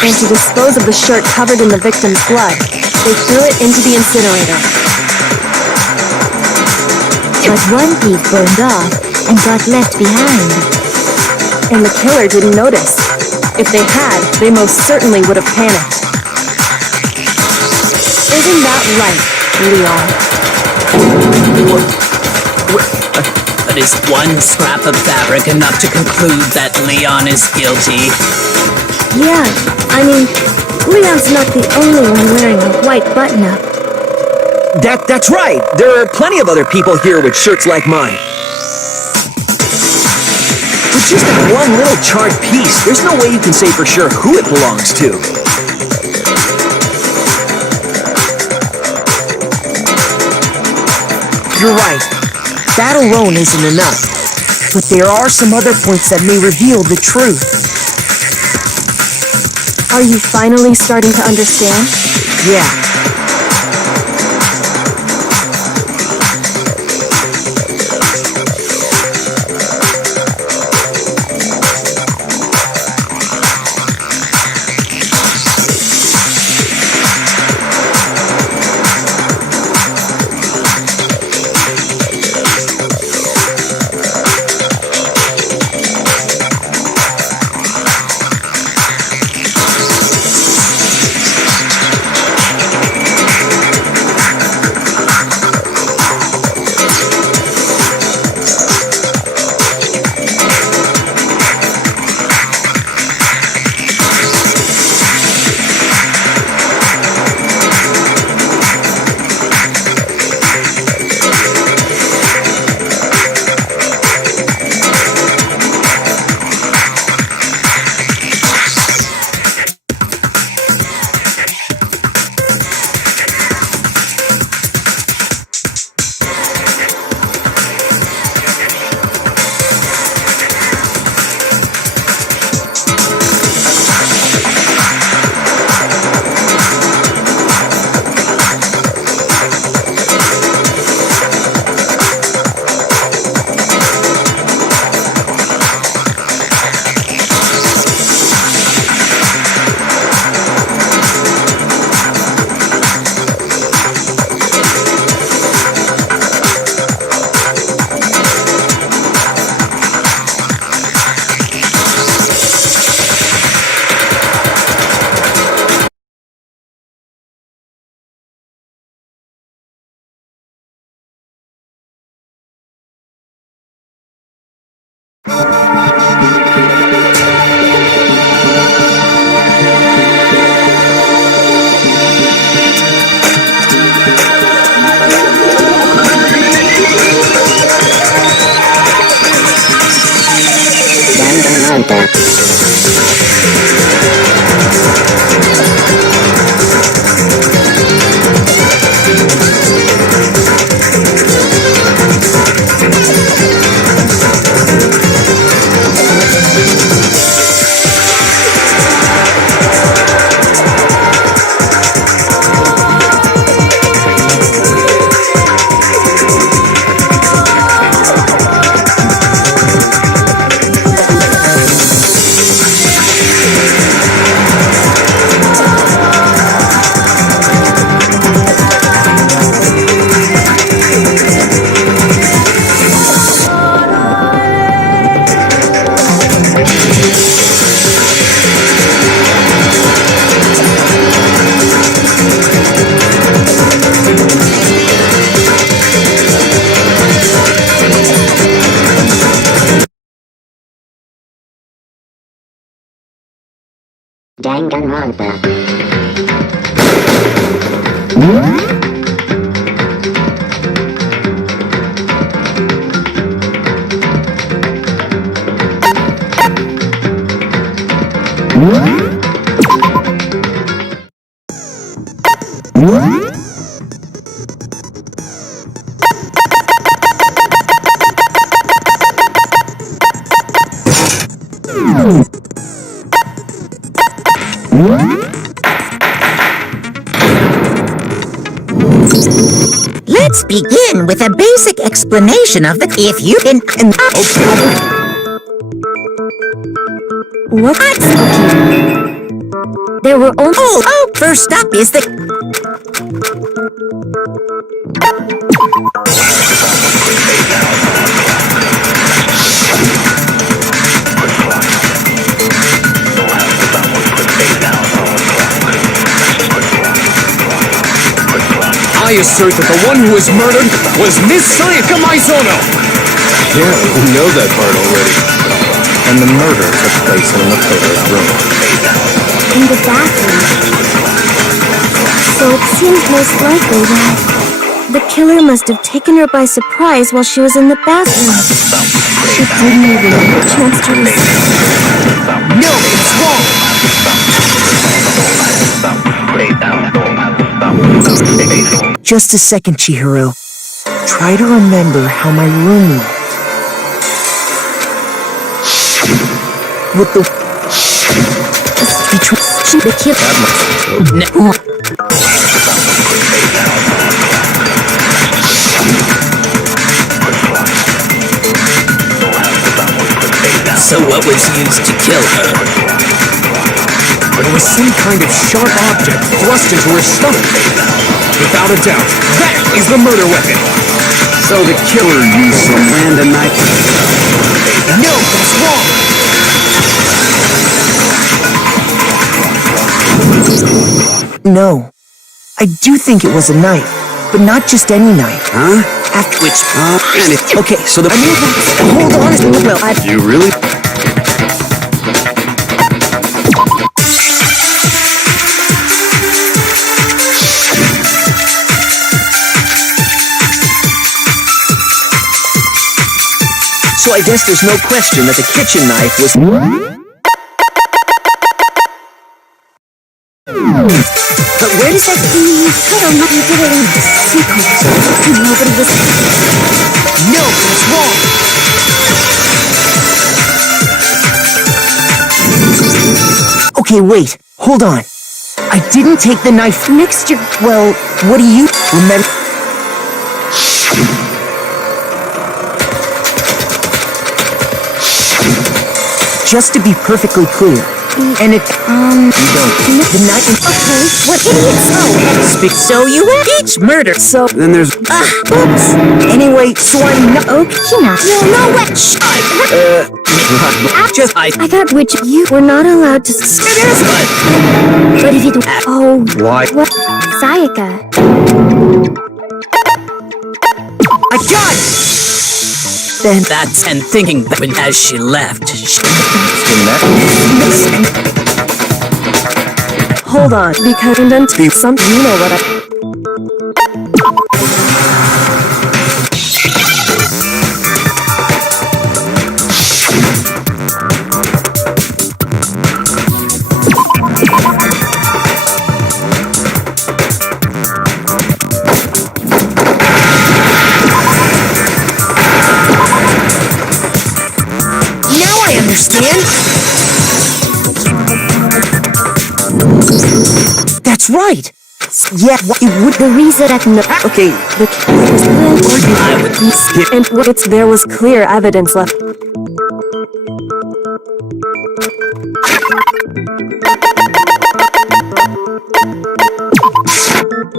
And to dispose of the shirt covered in the victim's blood, they threw it into the incinerator. But one piece burned off and got left behind. And the killer didn't notice. If they had, they most certainly would have panicked. Isn't that right, Leon? But is one scrap of fabric enough to conclude that Leon is guilty? Yeah, I mean, Leon's not the only one wearing a white button-up. That's right. There are plenty of other people here with shirts like mine. With just that one little charred piece, there's no way you can say for sure who it belongs to. You're right. That alone isn't enough. But there are some other points that may reveal the truth. Are you finally starting to understand? Yeah. danganronpa. Let's begin with a basic explanation of the if you can. What? Okay. There were only. Oh, first up is the. I assert that the one who was murdered was Miss Sayaka Maizono! Yeah, we know that part already. And the murder took place in Makoto's room. In the bathroom. So it seems most likely that the killer must have taken her by surprise while she was in the bathroom. She didn't even have a chance to resist. No, it's wrong! Just a second, Chihiro. Try to remember how my room looked. With the... The killer... So what was used to kill her? There was some kind of sharp object thrust into her stomach. Without a doubt, that is the murder weapon. So the killer used some random knife. No, that's wrong! No. I do think it was a knife, but not just any knife. Huh? After which... And it... Okay, so the... hold on. Well, You really? So I guess there's no question that the kitchen knife was... But where does that mean? I don't know. You did it in secret. Nobody was... No, that's wrong! Okay, wait. Hold on. I didn't take the knife next to... Well, what do you... remember... Just to be perfectly clear, and it... The knife... Okay, what idiots? Speak so you were each murder. So... Then there's... Oops. Anyway, so I'm not... Okay, now. No way! I thought which you were not allowed to... But if you do... Oh... Why? What? Sayaka. I got it! Then... That's and thinking back when as she left. Hold on, because until some you know what I... Understand? That's right. Yeah, it would the reason that no. Okay, The killer was there, or I would be scared. And it's there was clear evidence left.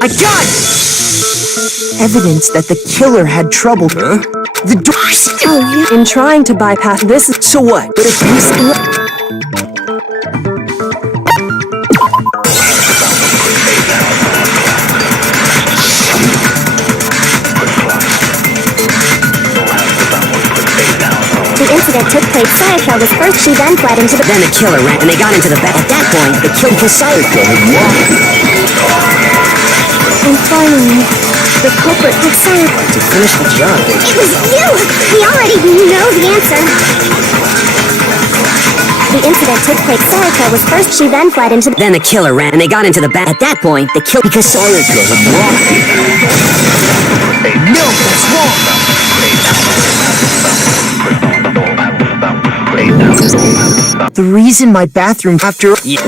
I got it! Evidence that the killer had trouble. Huh? The doors. Oh, yeah. In trying to bypass this. So what? But if we still. The incident took place, Sayaka was first. She then fled into the... Then the killer ran, and they got into the bed. At that point, the killer... Because Sayaka had walked And finally, the culprit took Sayaka. to finish the job. It was you! We already know the answer. The incident took place. Sayaka was first. She then fled into the... Then the killer ran, and they got into the bed. At that point, the killer... Because Sayaka had walked. No, that's wrong. The reason my bathroom after... But you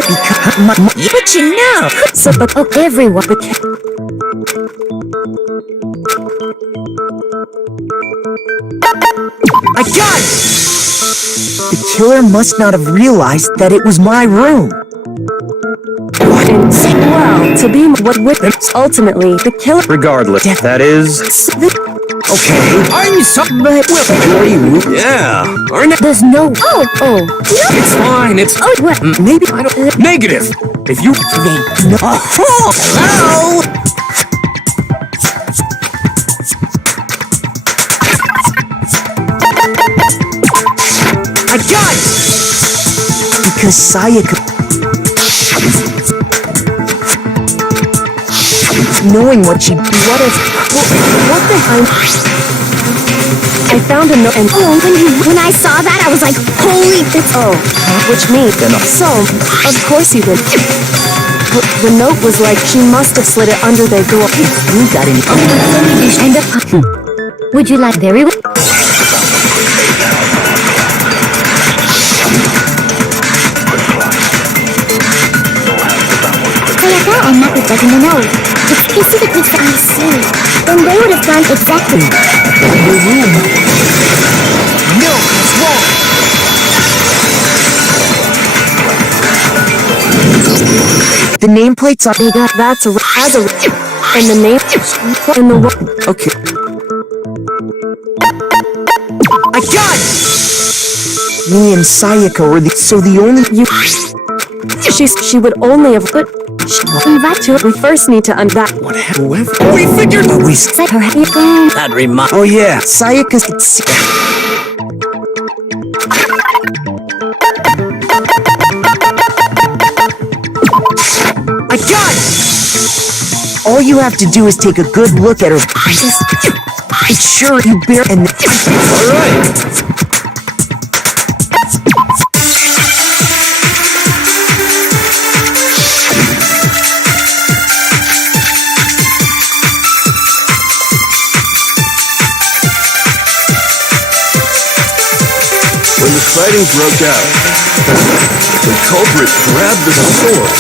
know... So, but oh, everyone... I got it! The killer must not have realized that it was my room. And well, to be what witness, ultimately, the killer... Regardless, that is... Okay, I'm sorry, but... Yeah. Aren't There's no... Oh. It's fine. It's... Oh, what? maybe I don't... Negative. If you... no. Oh, hello! I got it! Because Sayaka... knowing what she... What if... What the hell? I found a note and... Oh, when I saw that, I was like, holy... It's... Oh. Which means... So, of course you did. The note was like she must have slid it under their door. You got any... And would you like very well? Sayaka and Naku doesn't know. It's specifically for I see. Then they would have done exactly. the room. No, it's wrong. The nameplate's on... That's a... As a... And the name... And the... Okay. I got it! Me and Sayaka were the... So the only... You... She would only have... But... Invite to it. We first need to that. What happened? We figured... We... That reminds... Oh yeah, Sayaka's... I got it! All you have to do is take a good look at her. It's sure you bear and... Alright! When the fighting broke out, the culprit grabbed the sword.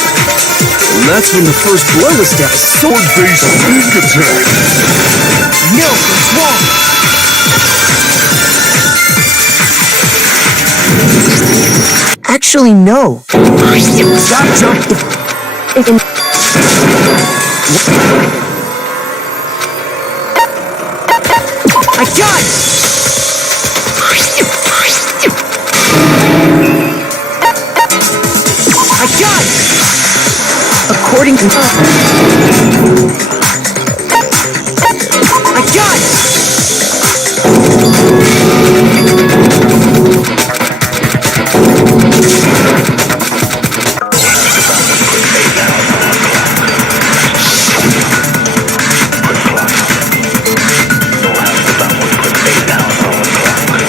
And that's when the first blow was dealt. Sword-based sneak attack. No, it's wrong. Actually, no. stop jumping. I got it! I got it! According to... I got it!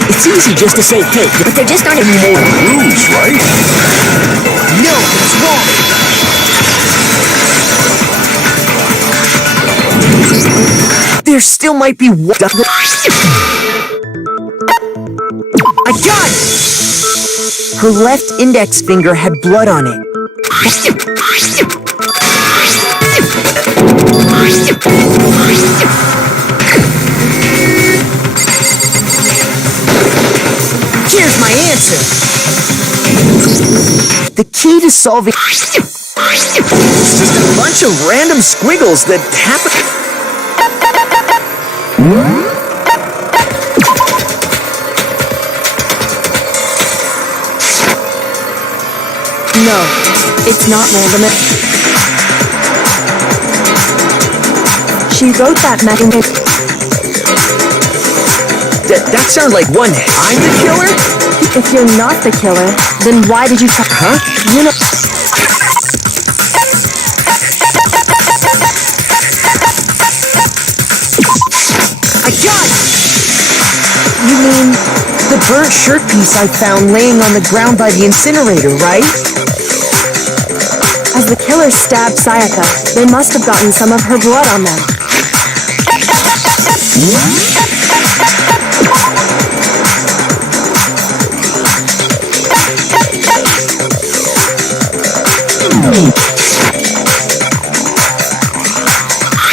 It's easy just to say, hey, but there just aren't any more Rules, right? No, it's wrong! There still might be one... I got it! Her left index finger had blood on it. Here's my answer. The key to solving... It's just a bunch of random squiggles that happen... No, it's not random. She wrote that magazine. That sounds like one I'm the killer? If you're not the killer, then why did you try? Huh? You know. I got it! You mean the burnt shirt piece I found laying on the ground by the incinerator, right? As the killer stabbed Sayaka, they must have gotten some of her blood on them.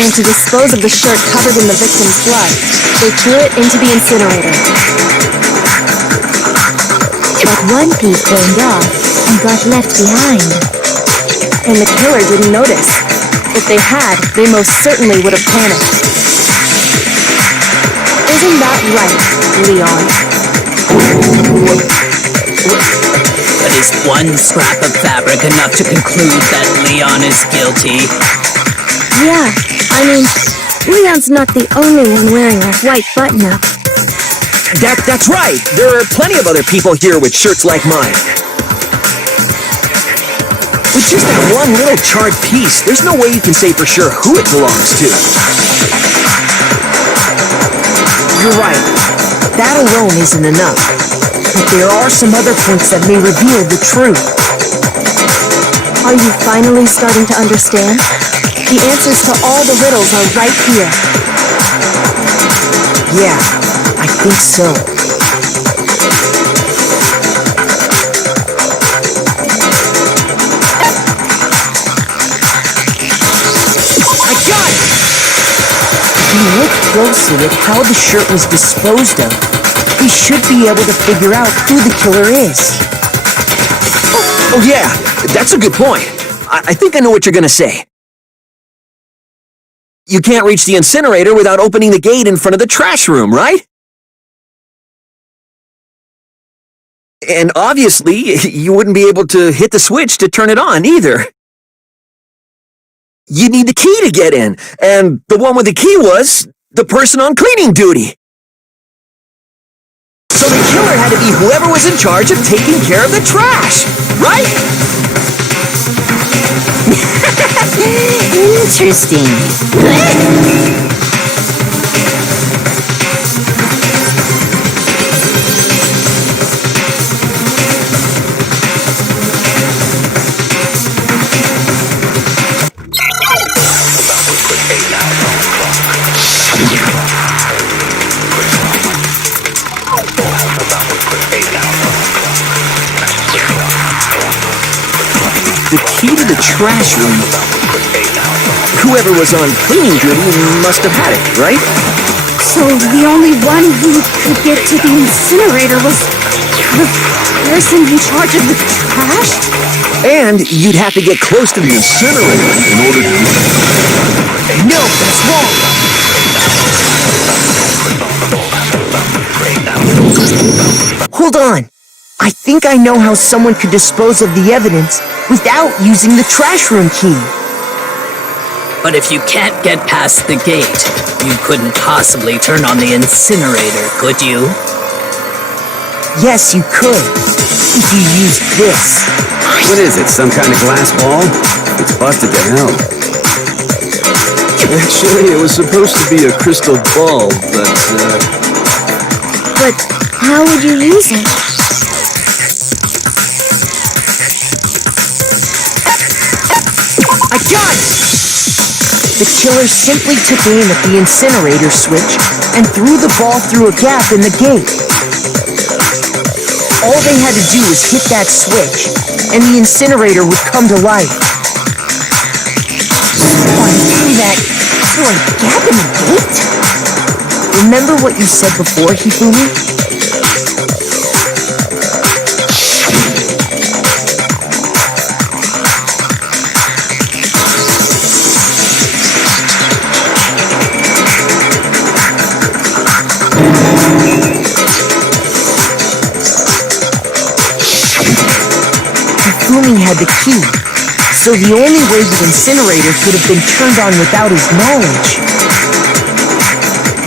And to dispose of the shirt covered in the victim's blood, they threw it into the incinerator. But one piece burned off and got left behind. And the killer didn't notice. If they had, they most certainly would have panicked. Isn't that right, Leon? But is one scrap of fabric enough to conclude that Leon is guilty? Yeah, I mean, Leon's not the only one wearing a white button-up. That's right! There are plenty of other people here with shirts like mine. With just that one little charred piece, there's no way you can say for sure who it belongs to. You're right. That alone isn't enough. But there are some other points that may reveal the truth. Are you finally starting to understand? The answers to all the riddles are right here. Yeah, I think so. I got it! If you look closely at how the shirt was disposed of, we should be able to figure out who the killer is. Oh yeah, that's a good point. I think I know what you're gonna say. You can't reach the incinerator without opening the gate in front of the trash room, right? And obviously, you wouldn't be able to hit the switch to turn it on either. You need the key to get in, and the one with the key was the person on cleaning duty. So the killer had to be whoever was in charge of taking care of the trash, right? Interesting. The key to the trash room. Whoever was on cleaning duty must have had it, right? So the only one who could get to the incinerator was the person in charge of the trash? And you'd have to get close to the incinerator in order to do it. No, that's wrong! Hold on. I think I know how someone could dispose of the evidence without using the trash room key. But if you can't get past the gate, you couldn't possibly turn on the incinerator, could you? Yes, you could. If you used this. What is it, some kind of glass ball? It's busted to hell. Actually, it was supposed to be a crystal ball, but, But how would you use it? I got it! The killer simply took aim at the incinerator switch and threw the ball through a gap in the gate. All they had to do was hit that switch, and the incinerator would come to life. Someone threw that through a gap in the gate? Remember what you said before, Hifumi? Hifumi had the key, so the only way the incinerator could have been turned on without his knowledge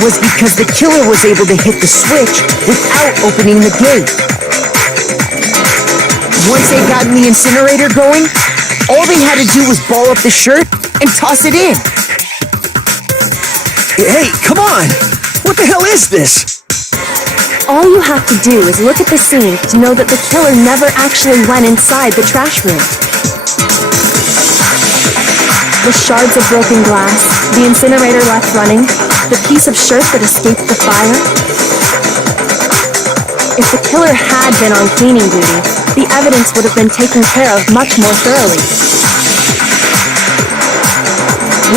was because the killer was able to hit the switch without opening the gate. Once they got the incinerator going, all they had to do was ball up the shirt and toss it in. Hey, come on! What the hell is this? All you have to do is look at the scene to know that the killer never actually went inside the trash room. The shards of broken glass, the incinerator left running, the piece of shirt that escaped the fire. If the killer had been on cleaning duty, the evidence would have been taken care of much more thoroughly.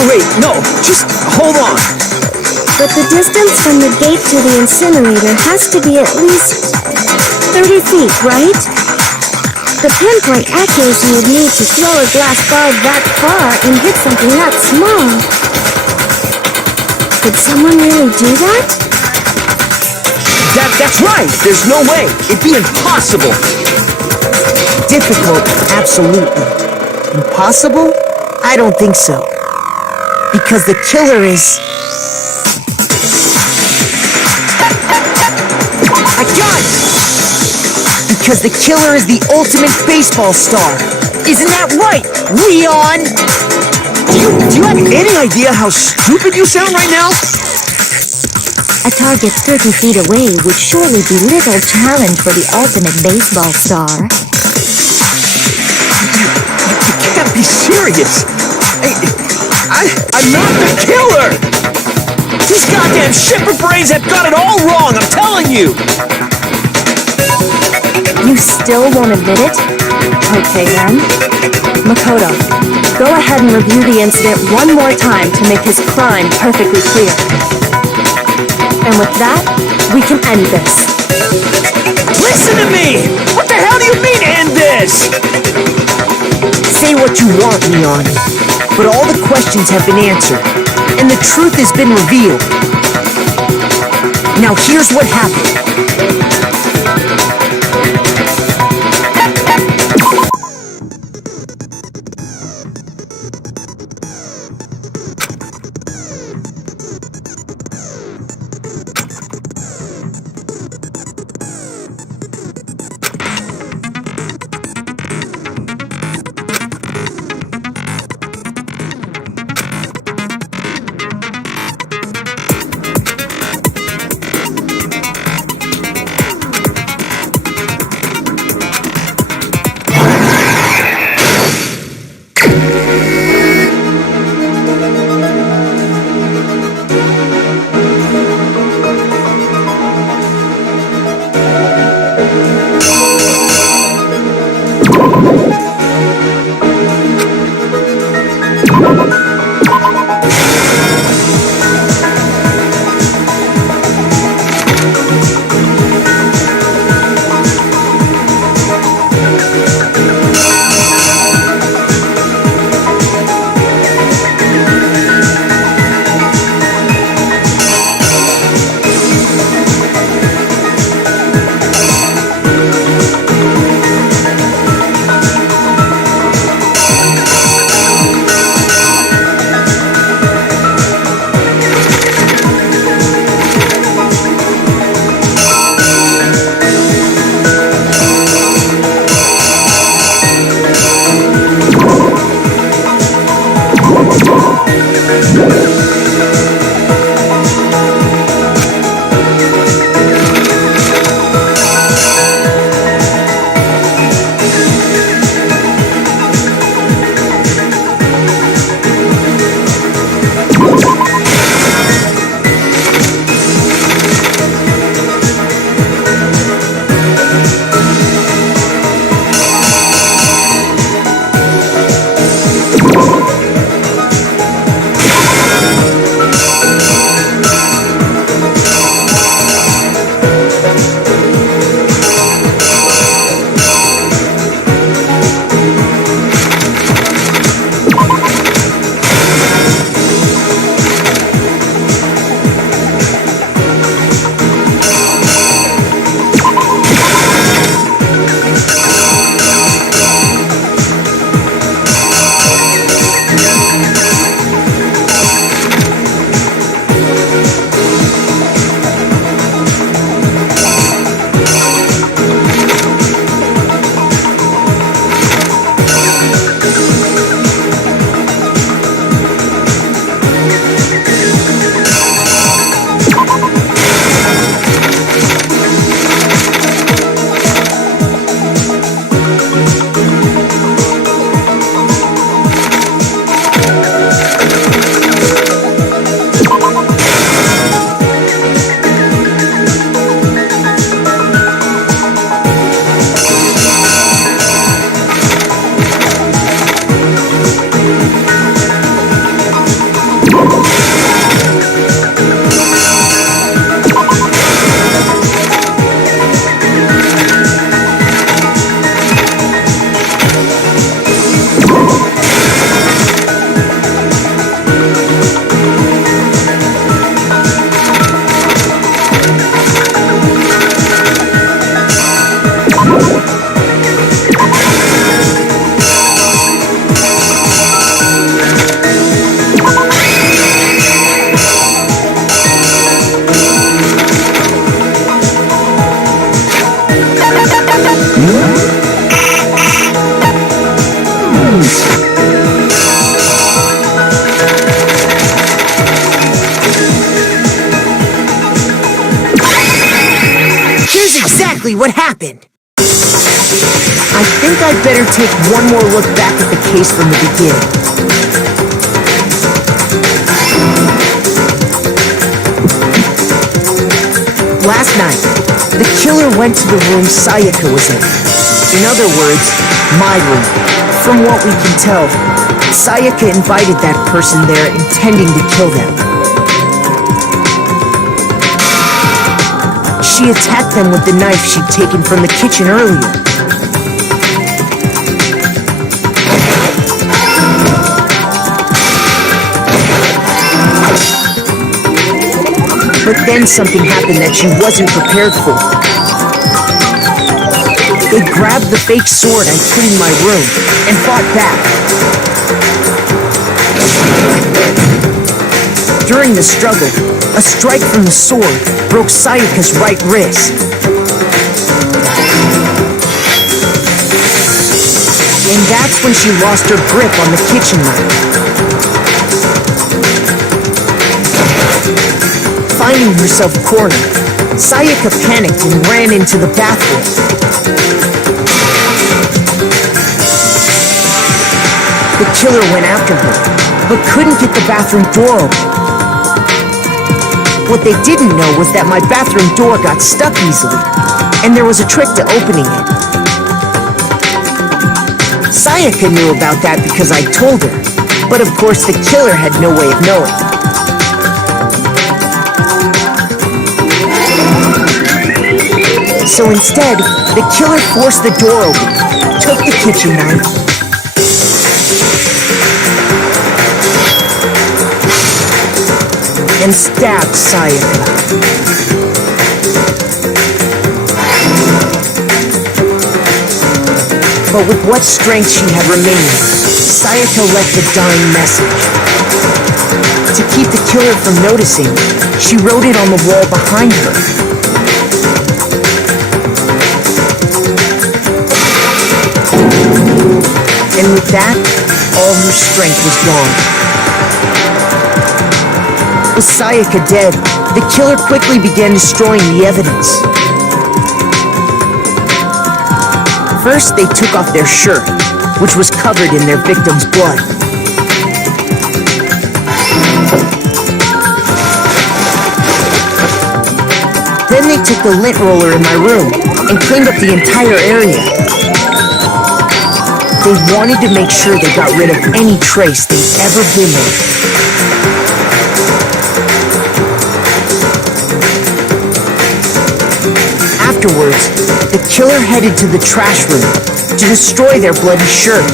Wait, no, just hold on. But the distance from the gate to the incinerator has to be at least 30 feet, right? The pinpoint accuracy you'd need to throw a glass ball that far and hit something that small. Could someone really do that? That's right! There's no way! It'd be impossible! Difficult, absolutely. Impossible? I don't think so. Because the killer is... I got it! Because the killer is the ultimate baseball star. Isn't that right, Leon? Do you have any idea how stupid you sound right now? A target 30 feet away would surely be little challenge for the ultimate baseball star. You can't be serious! I'm not the killer! These goddamn shipper brains have got it all wrong, I'm telling you! You still won't admit it? Okay then. Makoto, go ahead and review the incident one more time to make his crime perfectly clear. And with that, we can end this. Listen to me! What the hell do you mean, end this? Say what you want, Leon. But all the questions have been answered, and the truth has been revealed. Now here's what happened. exactly what happened. I think I'd better take one more look back at the case from the beginning. Last night, the killer went to the room Sayaka was in. In other words, my room. From what we can tell, Sayaka invited that person there intending to kill them. She attacked them with the knife she'd taken from the kitchen earlier. But then something happened that she wasn't prepared for. They grabbed the fake sword I put in my room and fought back. During the struggle, a strike from the sword broke Sayaka's right wrist. And that's when she lost her grip on the kitchen knife. Finding herself cornered, Sayaka panicked and ran into the bathroom. The killer went after her, but couldn't get the bathroom door open. What they didn't know was that my bathroom door got stuck easily, and there was a trick to opening it. Sayaka knew about that because I told her, but of course the killer had no way of knowing. So instead, the killer forced the door open, took the kitchen knife, and stabbed Sayaka. But with what strength she had remaining, Sayaka left a dying message. To keep the killer from noticing, she wrote it on the wall behind her. And with that, all her strength was gone. With Sayaka dead, the killer quickly began destroying the evidence. First, they took off their shirt, which was covered in their victim's blood. Then they took the lint roller in my room and cleaned up the entire area. They wanted to make sure they got rid of any trace they'd ever been in. Afterwards, the killer headed to the trash room to destroy their bloody shirt.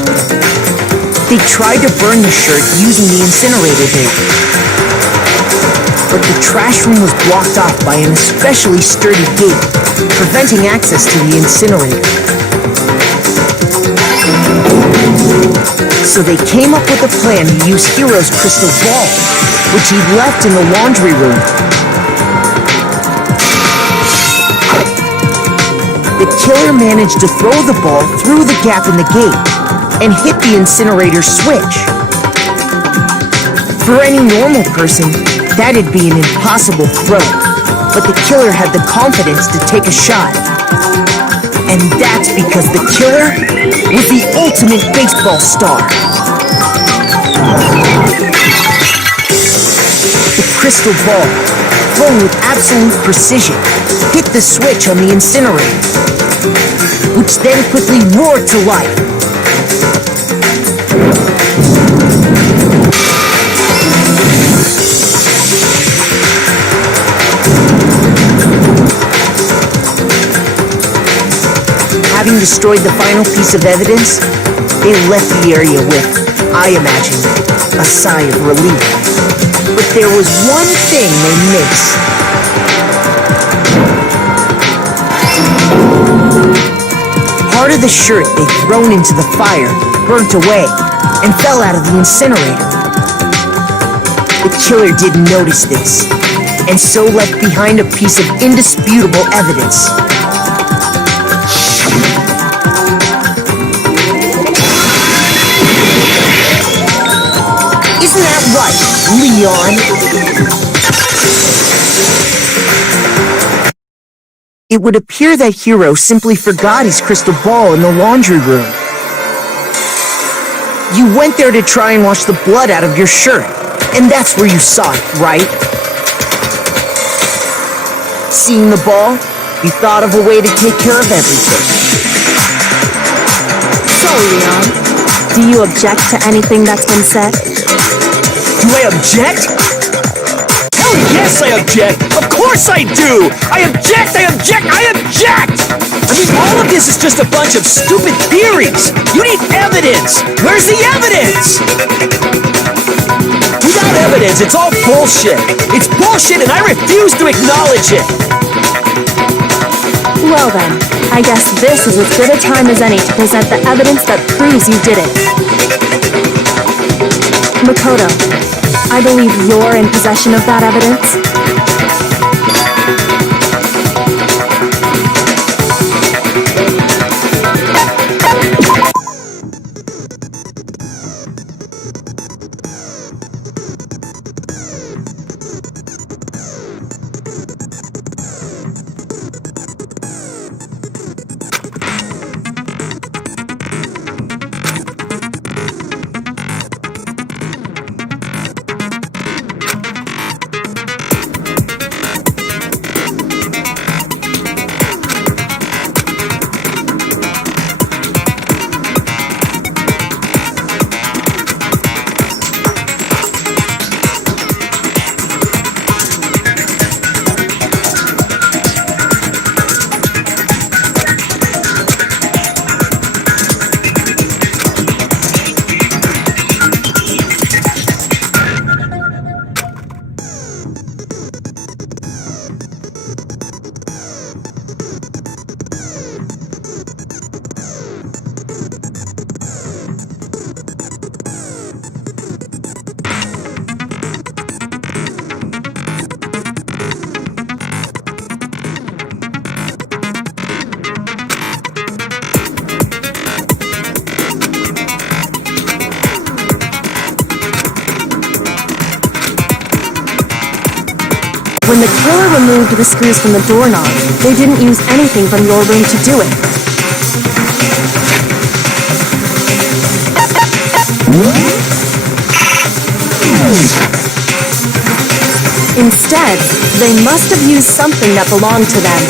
They tried to burn the shirt using the incinerator there. But the trash room was blocked off by an especially sturdy gate, preventing access to the incinerator. So they came up with a plan to use Hiro's crystal ball, which he'd left in the laundry room. The killer managed to throw the ball through the gap in the gate and hit the incinerator switch. For any normal person, that'd be an impossible throw, but the killer had the confidence to take a shot. And that's because the killer was the ultimate baseball star. The crystal ball, thrown with absolute precision, hit the switch on the incinerator, which then quickly roared to life. Having destroyed the final piece of evidence, they left the area with, I imagine, a sigh of relief. But there was one thing they missed. Part of the shirt they'd thrown into the fire burnt away and fell out of the incinerator. The killer didn't notice this, and so left behind a piece of indisputable evidence. Isn't that right, Leon? It would appear that Hiro simply forgot his crystal ball in the laundry room. You went there to try and wash the blood out of your shirt, and that's where you saw it, right? Seeing the ball, you thought of a way to take care of everything. So, Leon, do you object to anything that's been said? Do I object? Hell yes, I object! Of course I do! I object! I object! I object! I mean, all of this is just a bunch of stupid theories! You need evidence! Where's the evidence? Without evidence, it's all bullshit! It's bullshit and I refuse to acknowledge it! Well then, I guess this is as good a time as any to present the evidence that proves you did it. Makoto, I believe you're in possession of that evidence. When the killer removed the screws from the doorknob, they didn't use anything from your room to do it. Instead, they must have used something that belonged to them.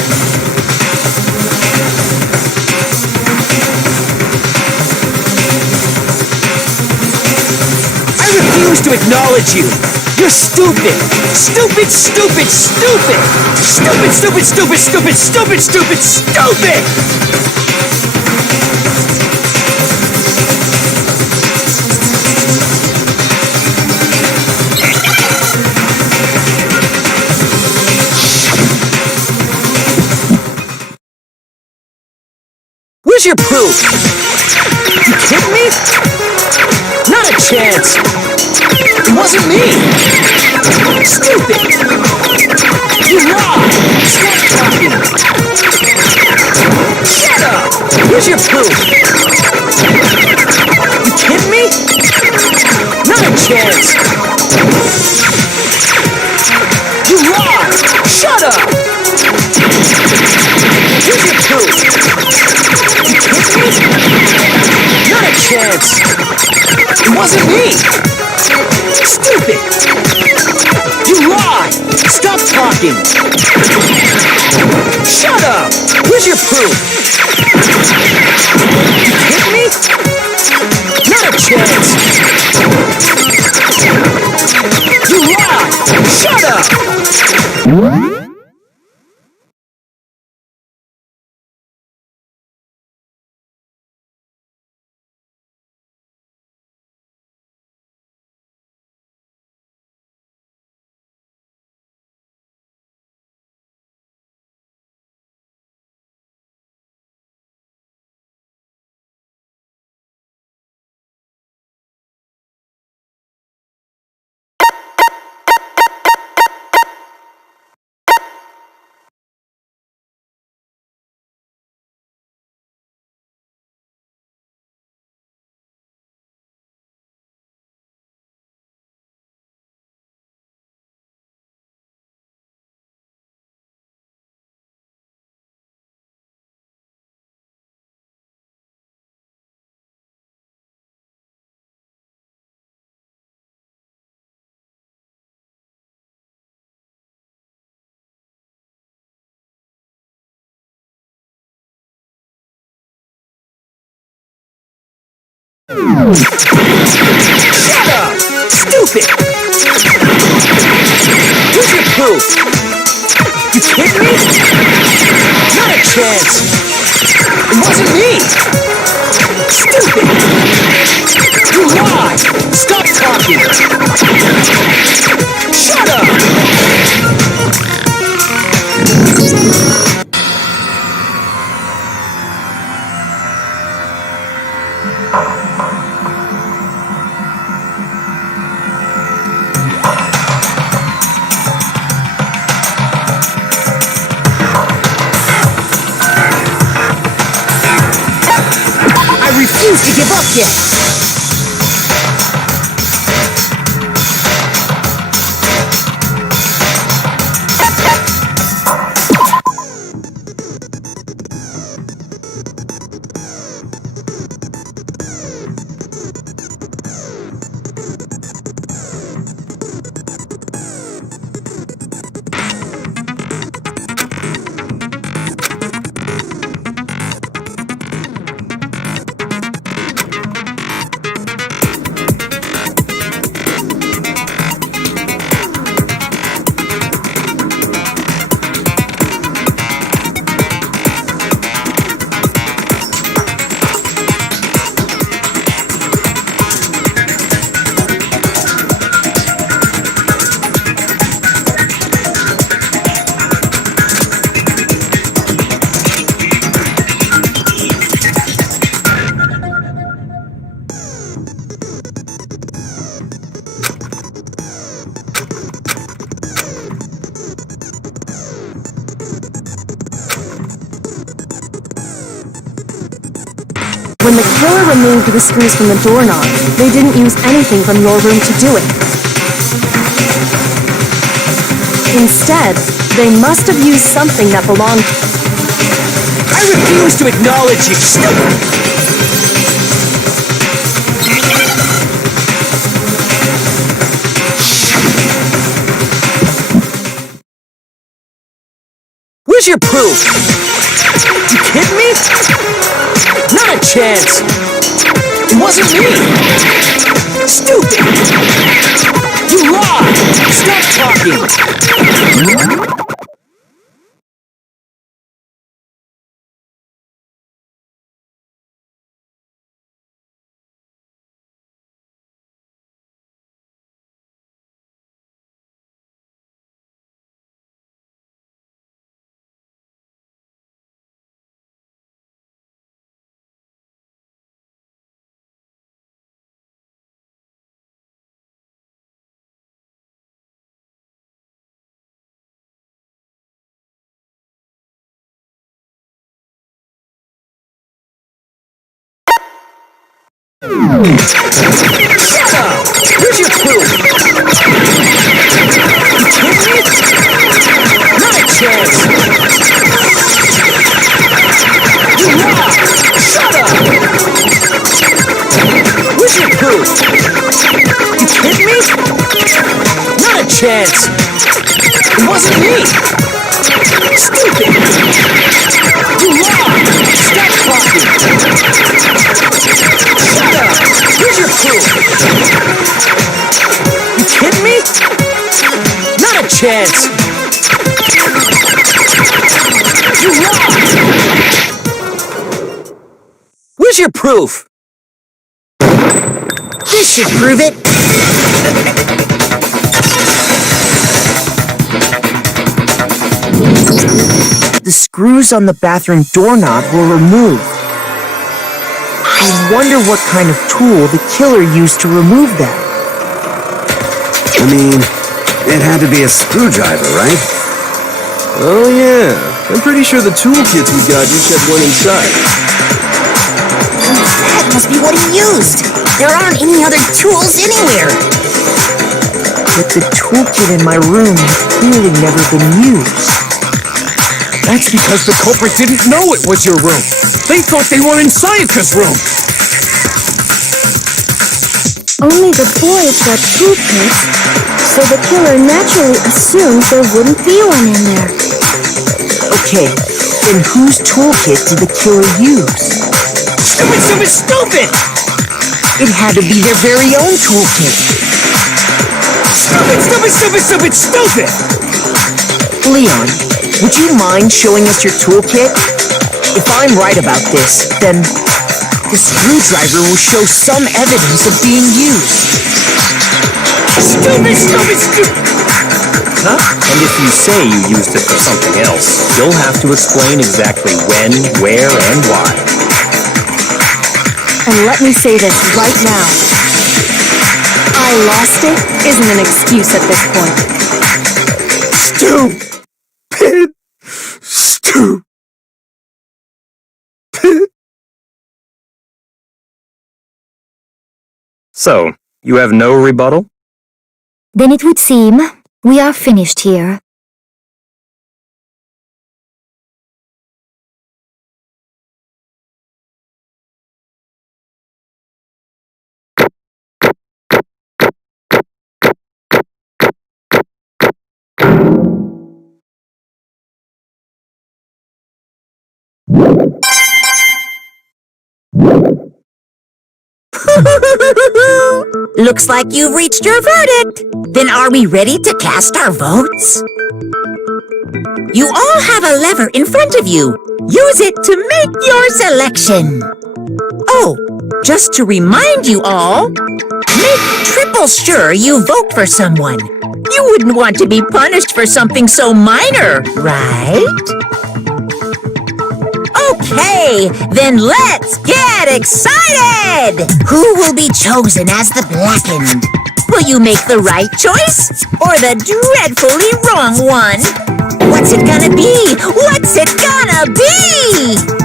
I refuse to acknowledge you! You're stupid! Stupid, stupid, stupid! Stupid, stupid, stupid, stupid, stupid, stupid, stupid! Where's your proof? You kidding me? Not a chance! It wasn't me! Stupid! You lied! Stop talking! Shut up! Where's your proof? You kidding me? Not a chance! You lied! Shut up! Where's your proof? You kidding me? Not a chance! It wasn't me! Stupid! You lied! Stop talking! Shut up! Where's your proof? You kidding me? Not a chance! You lied! Shut up! Shut up! Stupid! Where's your proof? You kidding me? Not a chance! It wasn't me! Stupid! You lied! Stop talking! Shut up! I refuse to give up yet! When the killer removed the screws from the doorknob, they didn't use anything from your room to do it. Instead, they must have used something that belonged... I refuse to acknowledge you, stupid! Where's your proof? You kidding me? Not a chance! It wasn't me! Stupid! You lied! Stop talking! Shut up! Here's your proof! You kidding me? Not a chance! You lied! Shut up! Where's your proof? You kidding me? Not a chance! It wasn't me! Stupid! You lied! Stop talking! Shut up! Here's your proof! You kidding me? Not a chance! You lied! Where's your proof? This should prove it! The screws on the bathroom doorknob were removed. I wonder what kind of tool the killer used to remove them. I mean, it had to be a screwdriver, right? Oh yeah, I'm pretty sure the toolkits we got each had one inside. That must be what he used. There aren't any other tools anywhere. But the toolkit in my room had clearly never been used. That's because the culprit didn't know it was your room. They thought they were in Sayaka's room. Only the boys got toolkits, so the killer naturally assumed there wouldn't be one in there. Okay, then whose toolkit did the killer use? Stupid, stupid, stupid! It had to be their very own toolkit. Stupid, stupid, stupid, stupid, stupid! Leon, would you mind showing us your toolkit? If I'm right about this, then the screwdriver will show some evidence of being used. Stupid, stupid, stupid! Huh? And if you say you used it for something else, you'll have to explain exactly when, where, and why. And let me say this right now. I lost it isn't an excuse at this point. Stupid! Stupid! So, you have no rebuttal? Then it would seem we are finished here. Looks like you've reached your verdict. Then are we ready to cast our votes? You all have a lever in front of you. Use it to make your selection. Oh, just to remind you all, make triple sure you vote for someone. You wouldn't want to be punished for something so minor, right? Okay, then let's get excited! Who will be chosen as the blackened? Will you make the right choice or the dreadfully wrong one? What's it gonna be? What's it gonna be?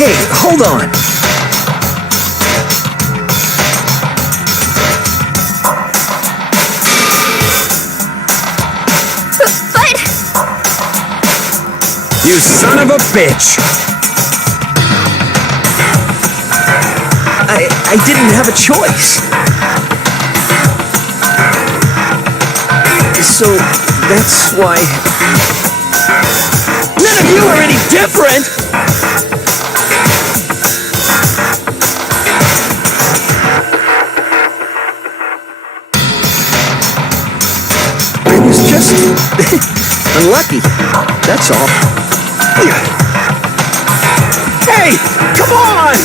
Hey, hold on! You son of a bitch! I didn't have a choice. So, that's why... None of you are any different! I was just... unlucky. That's all. Hey! Come on!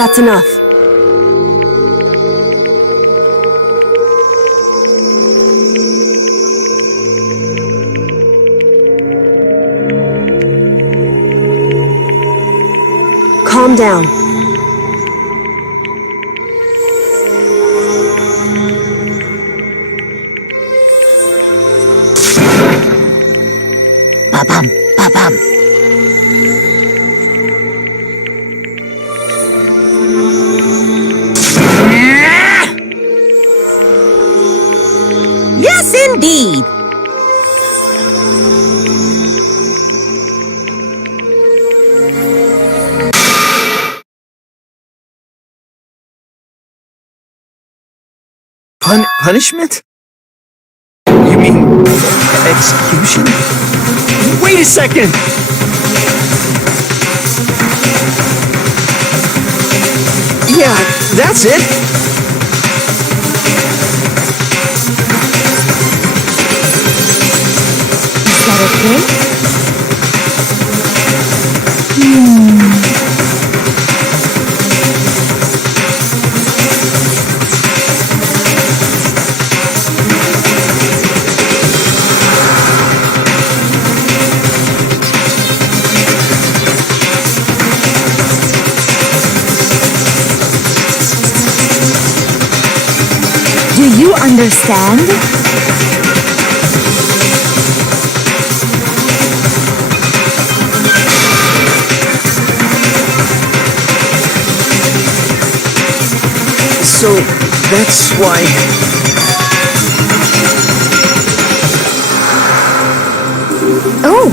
That's enough. Calm down. Ba-bum, ba-bum. Yes, indeed. Punishment? You mean execution? Wait a second! Yeah, that's it. Is that okay? Do you understand? So, that's why... Oh!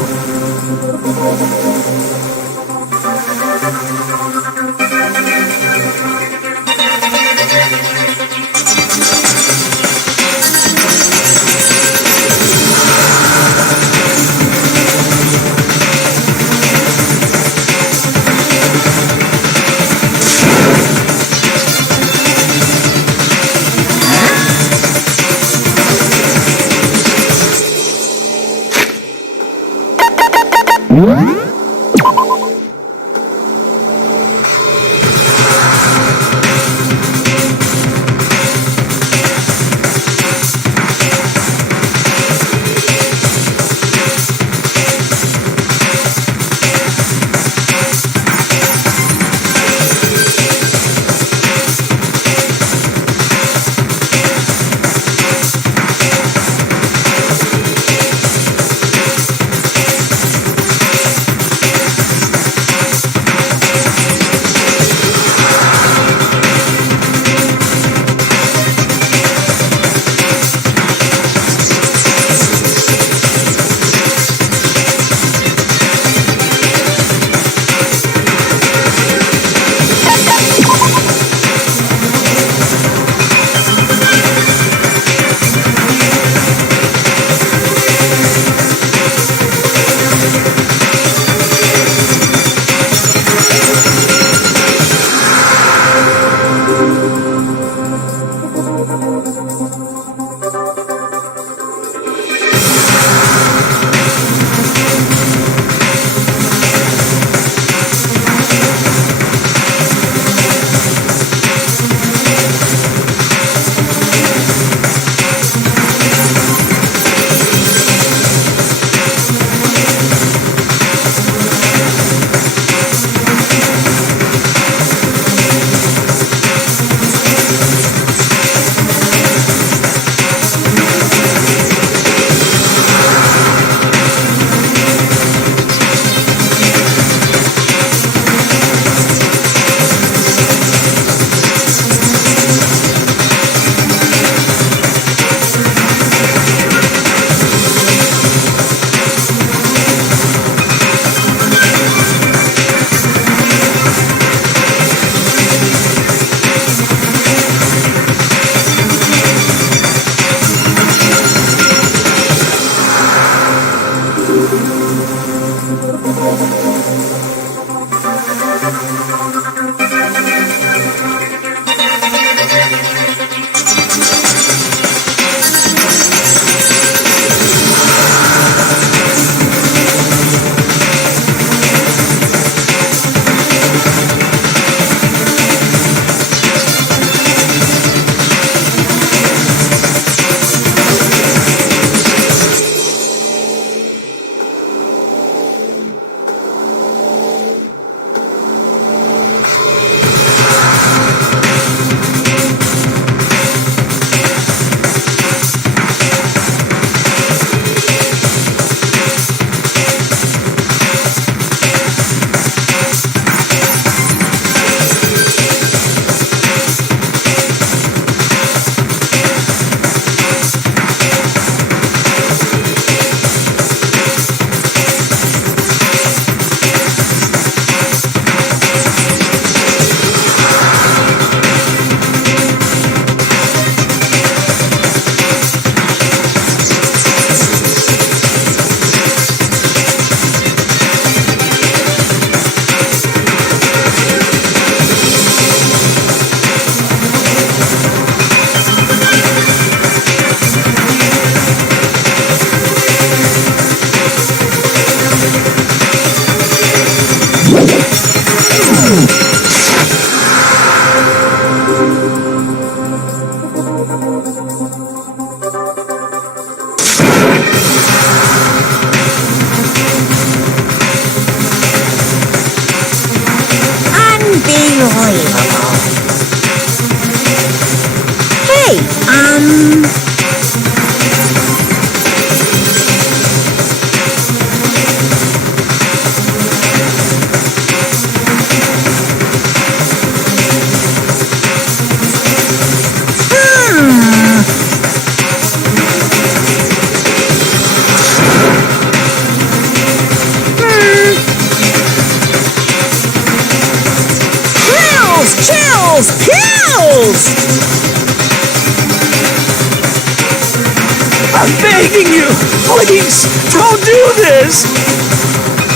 Unbelievable. Hey, Chills! Pills! I'm begging you! Please, don't do this!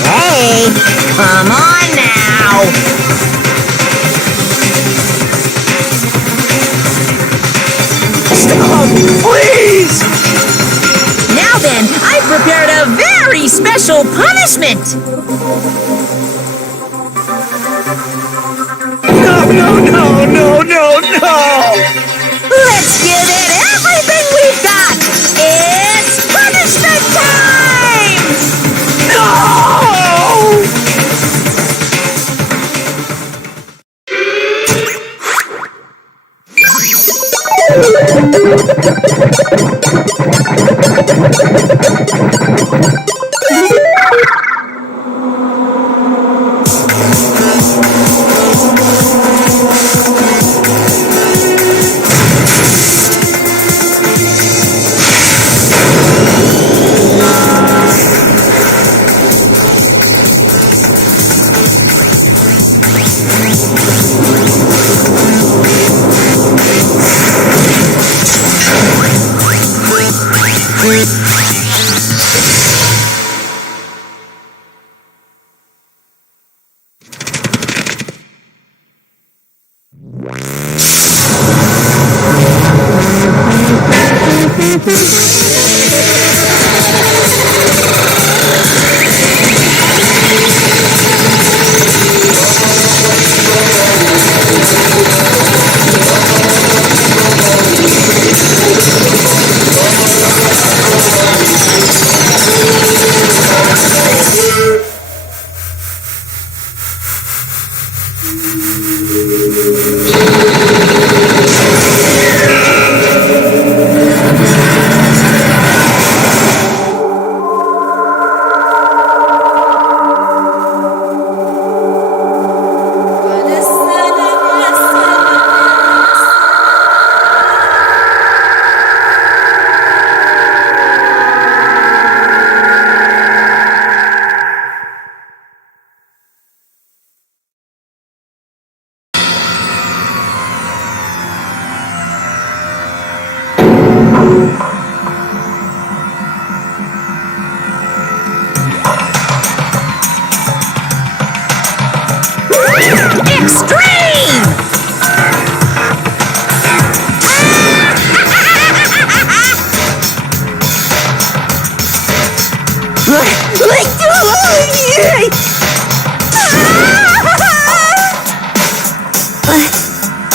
hey, come on now. Stop! Please! Now then, I've prepared a very special punishment. No! Let's give it everything we've got. It's punishment time! No!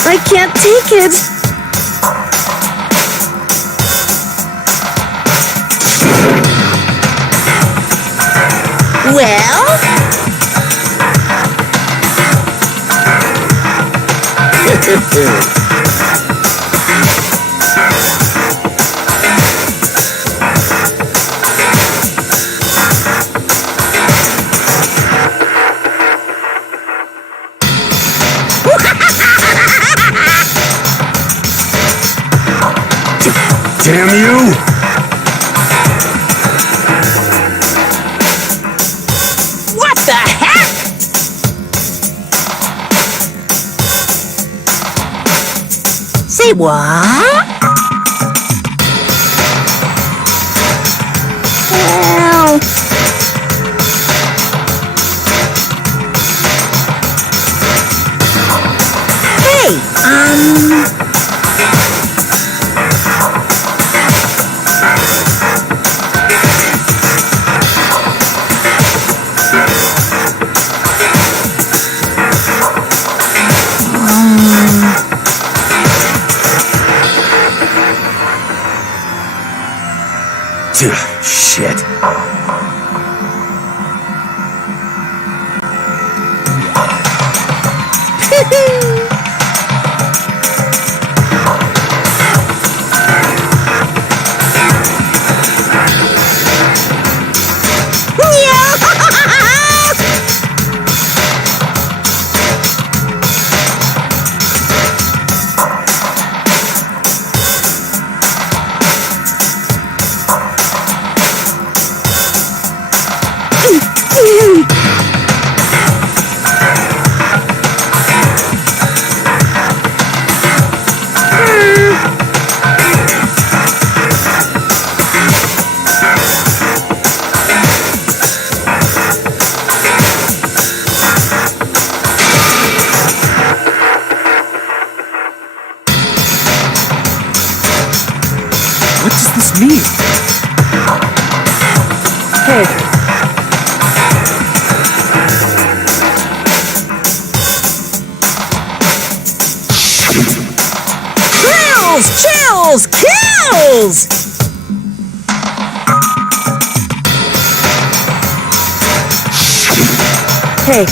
I can't take it. Well? Damn you! What the heck? Say what? Ow. Hey, Shit. Hey, Chills! Kills! hey.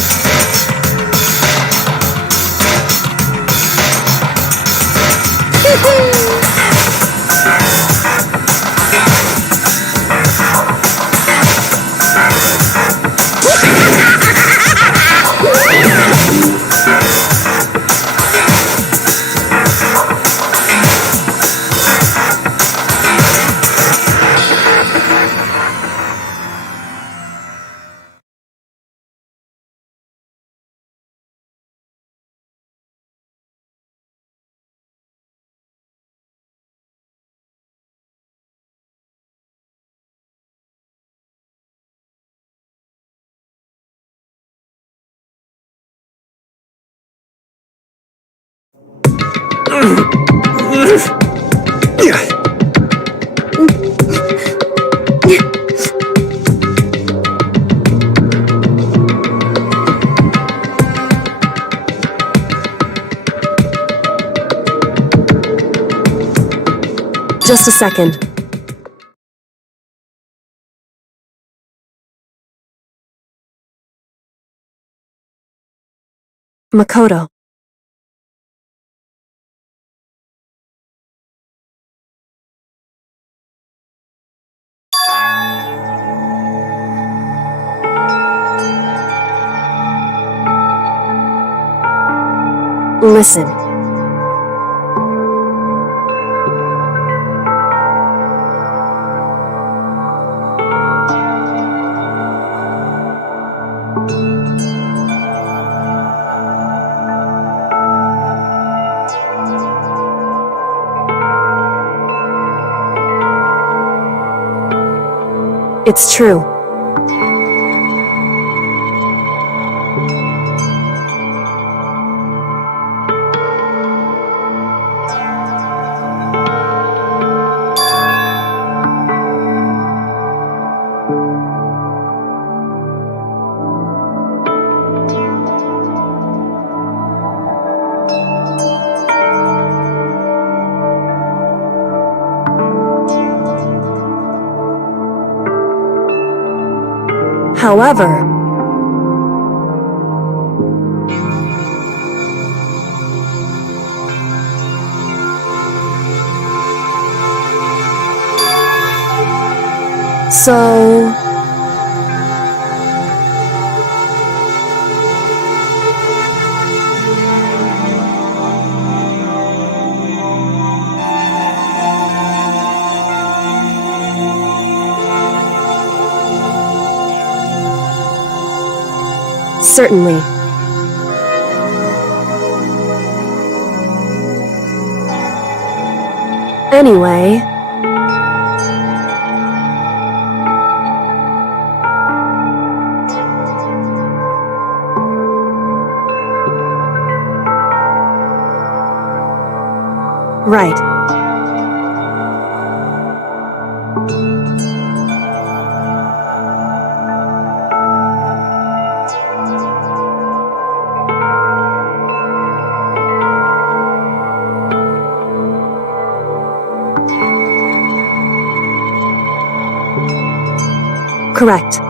Just a second. Makoto. Listen. It's true. However, so certainly. Anyway, right. Correct.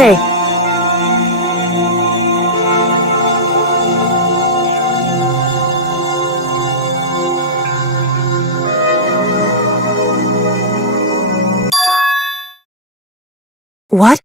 Hey. What?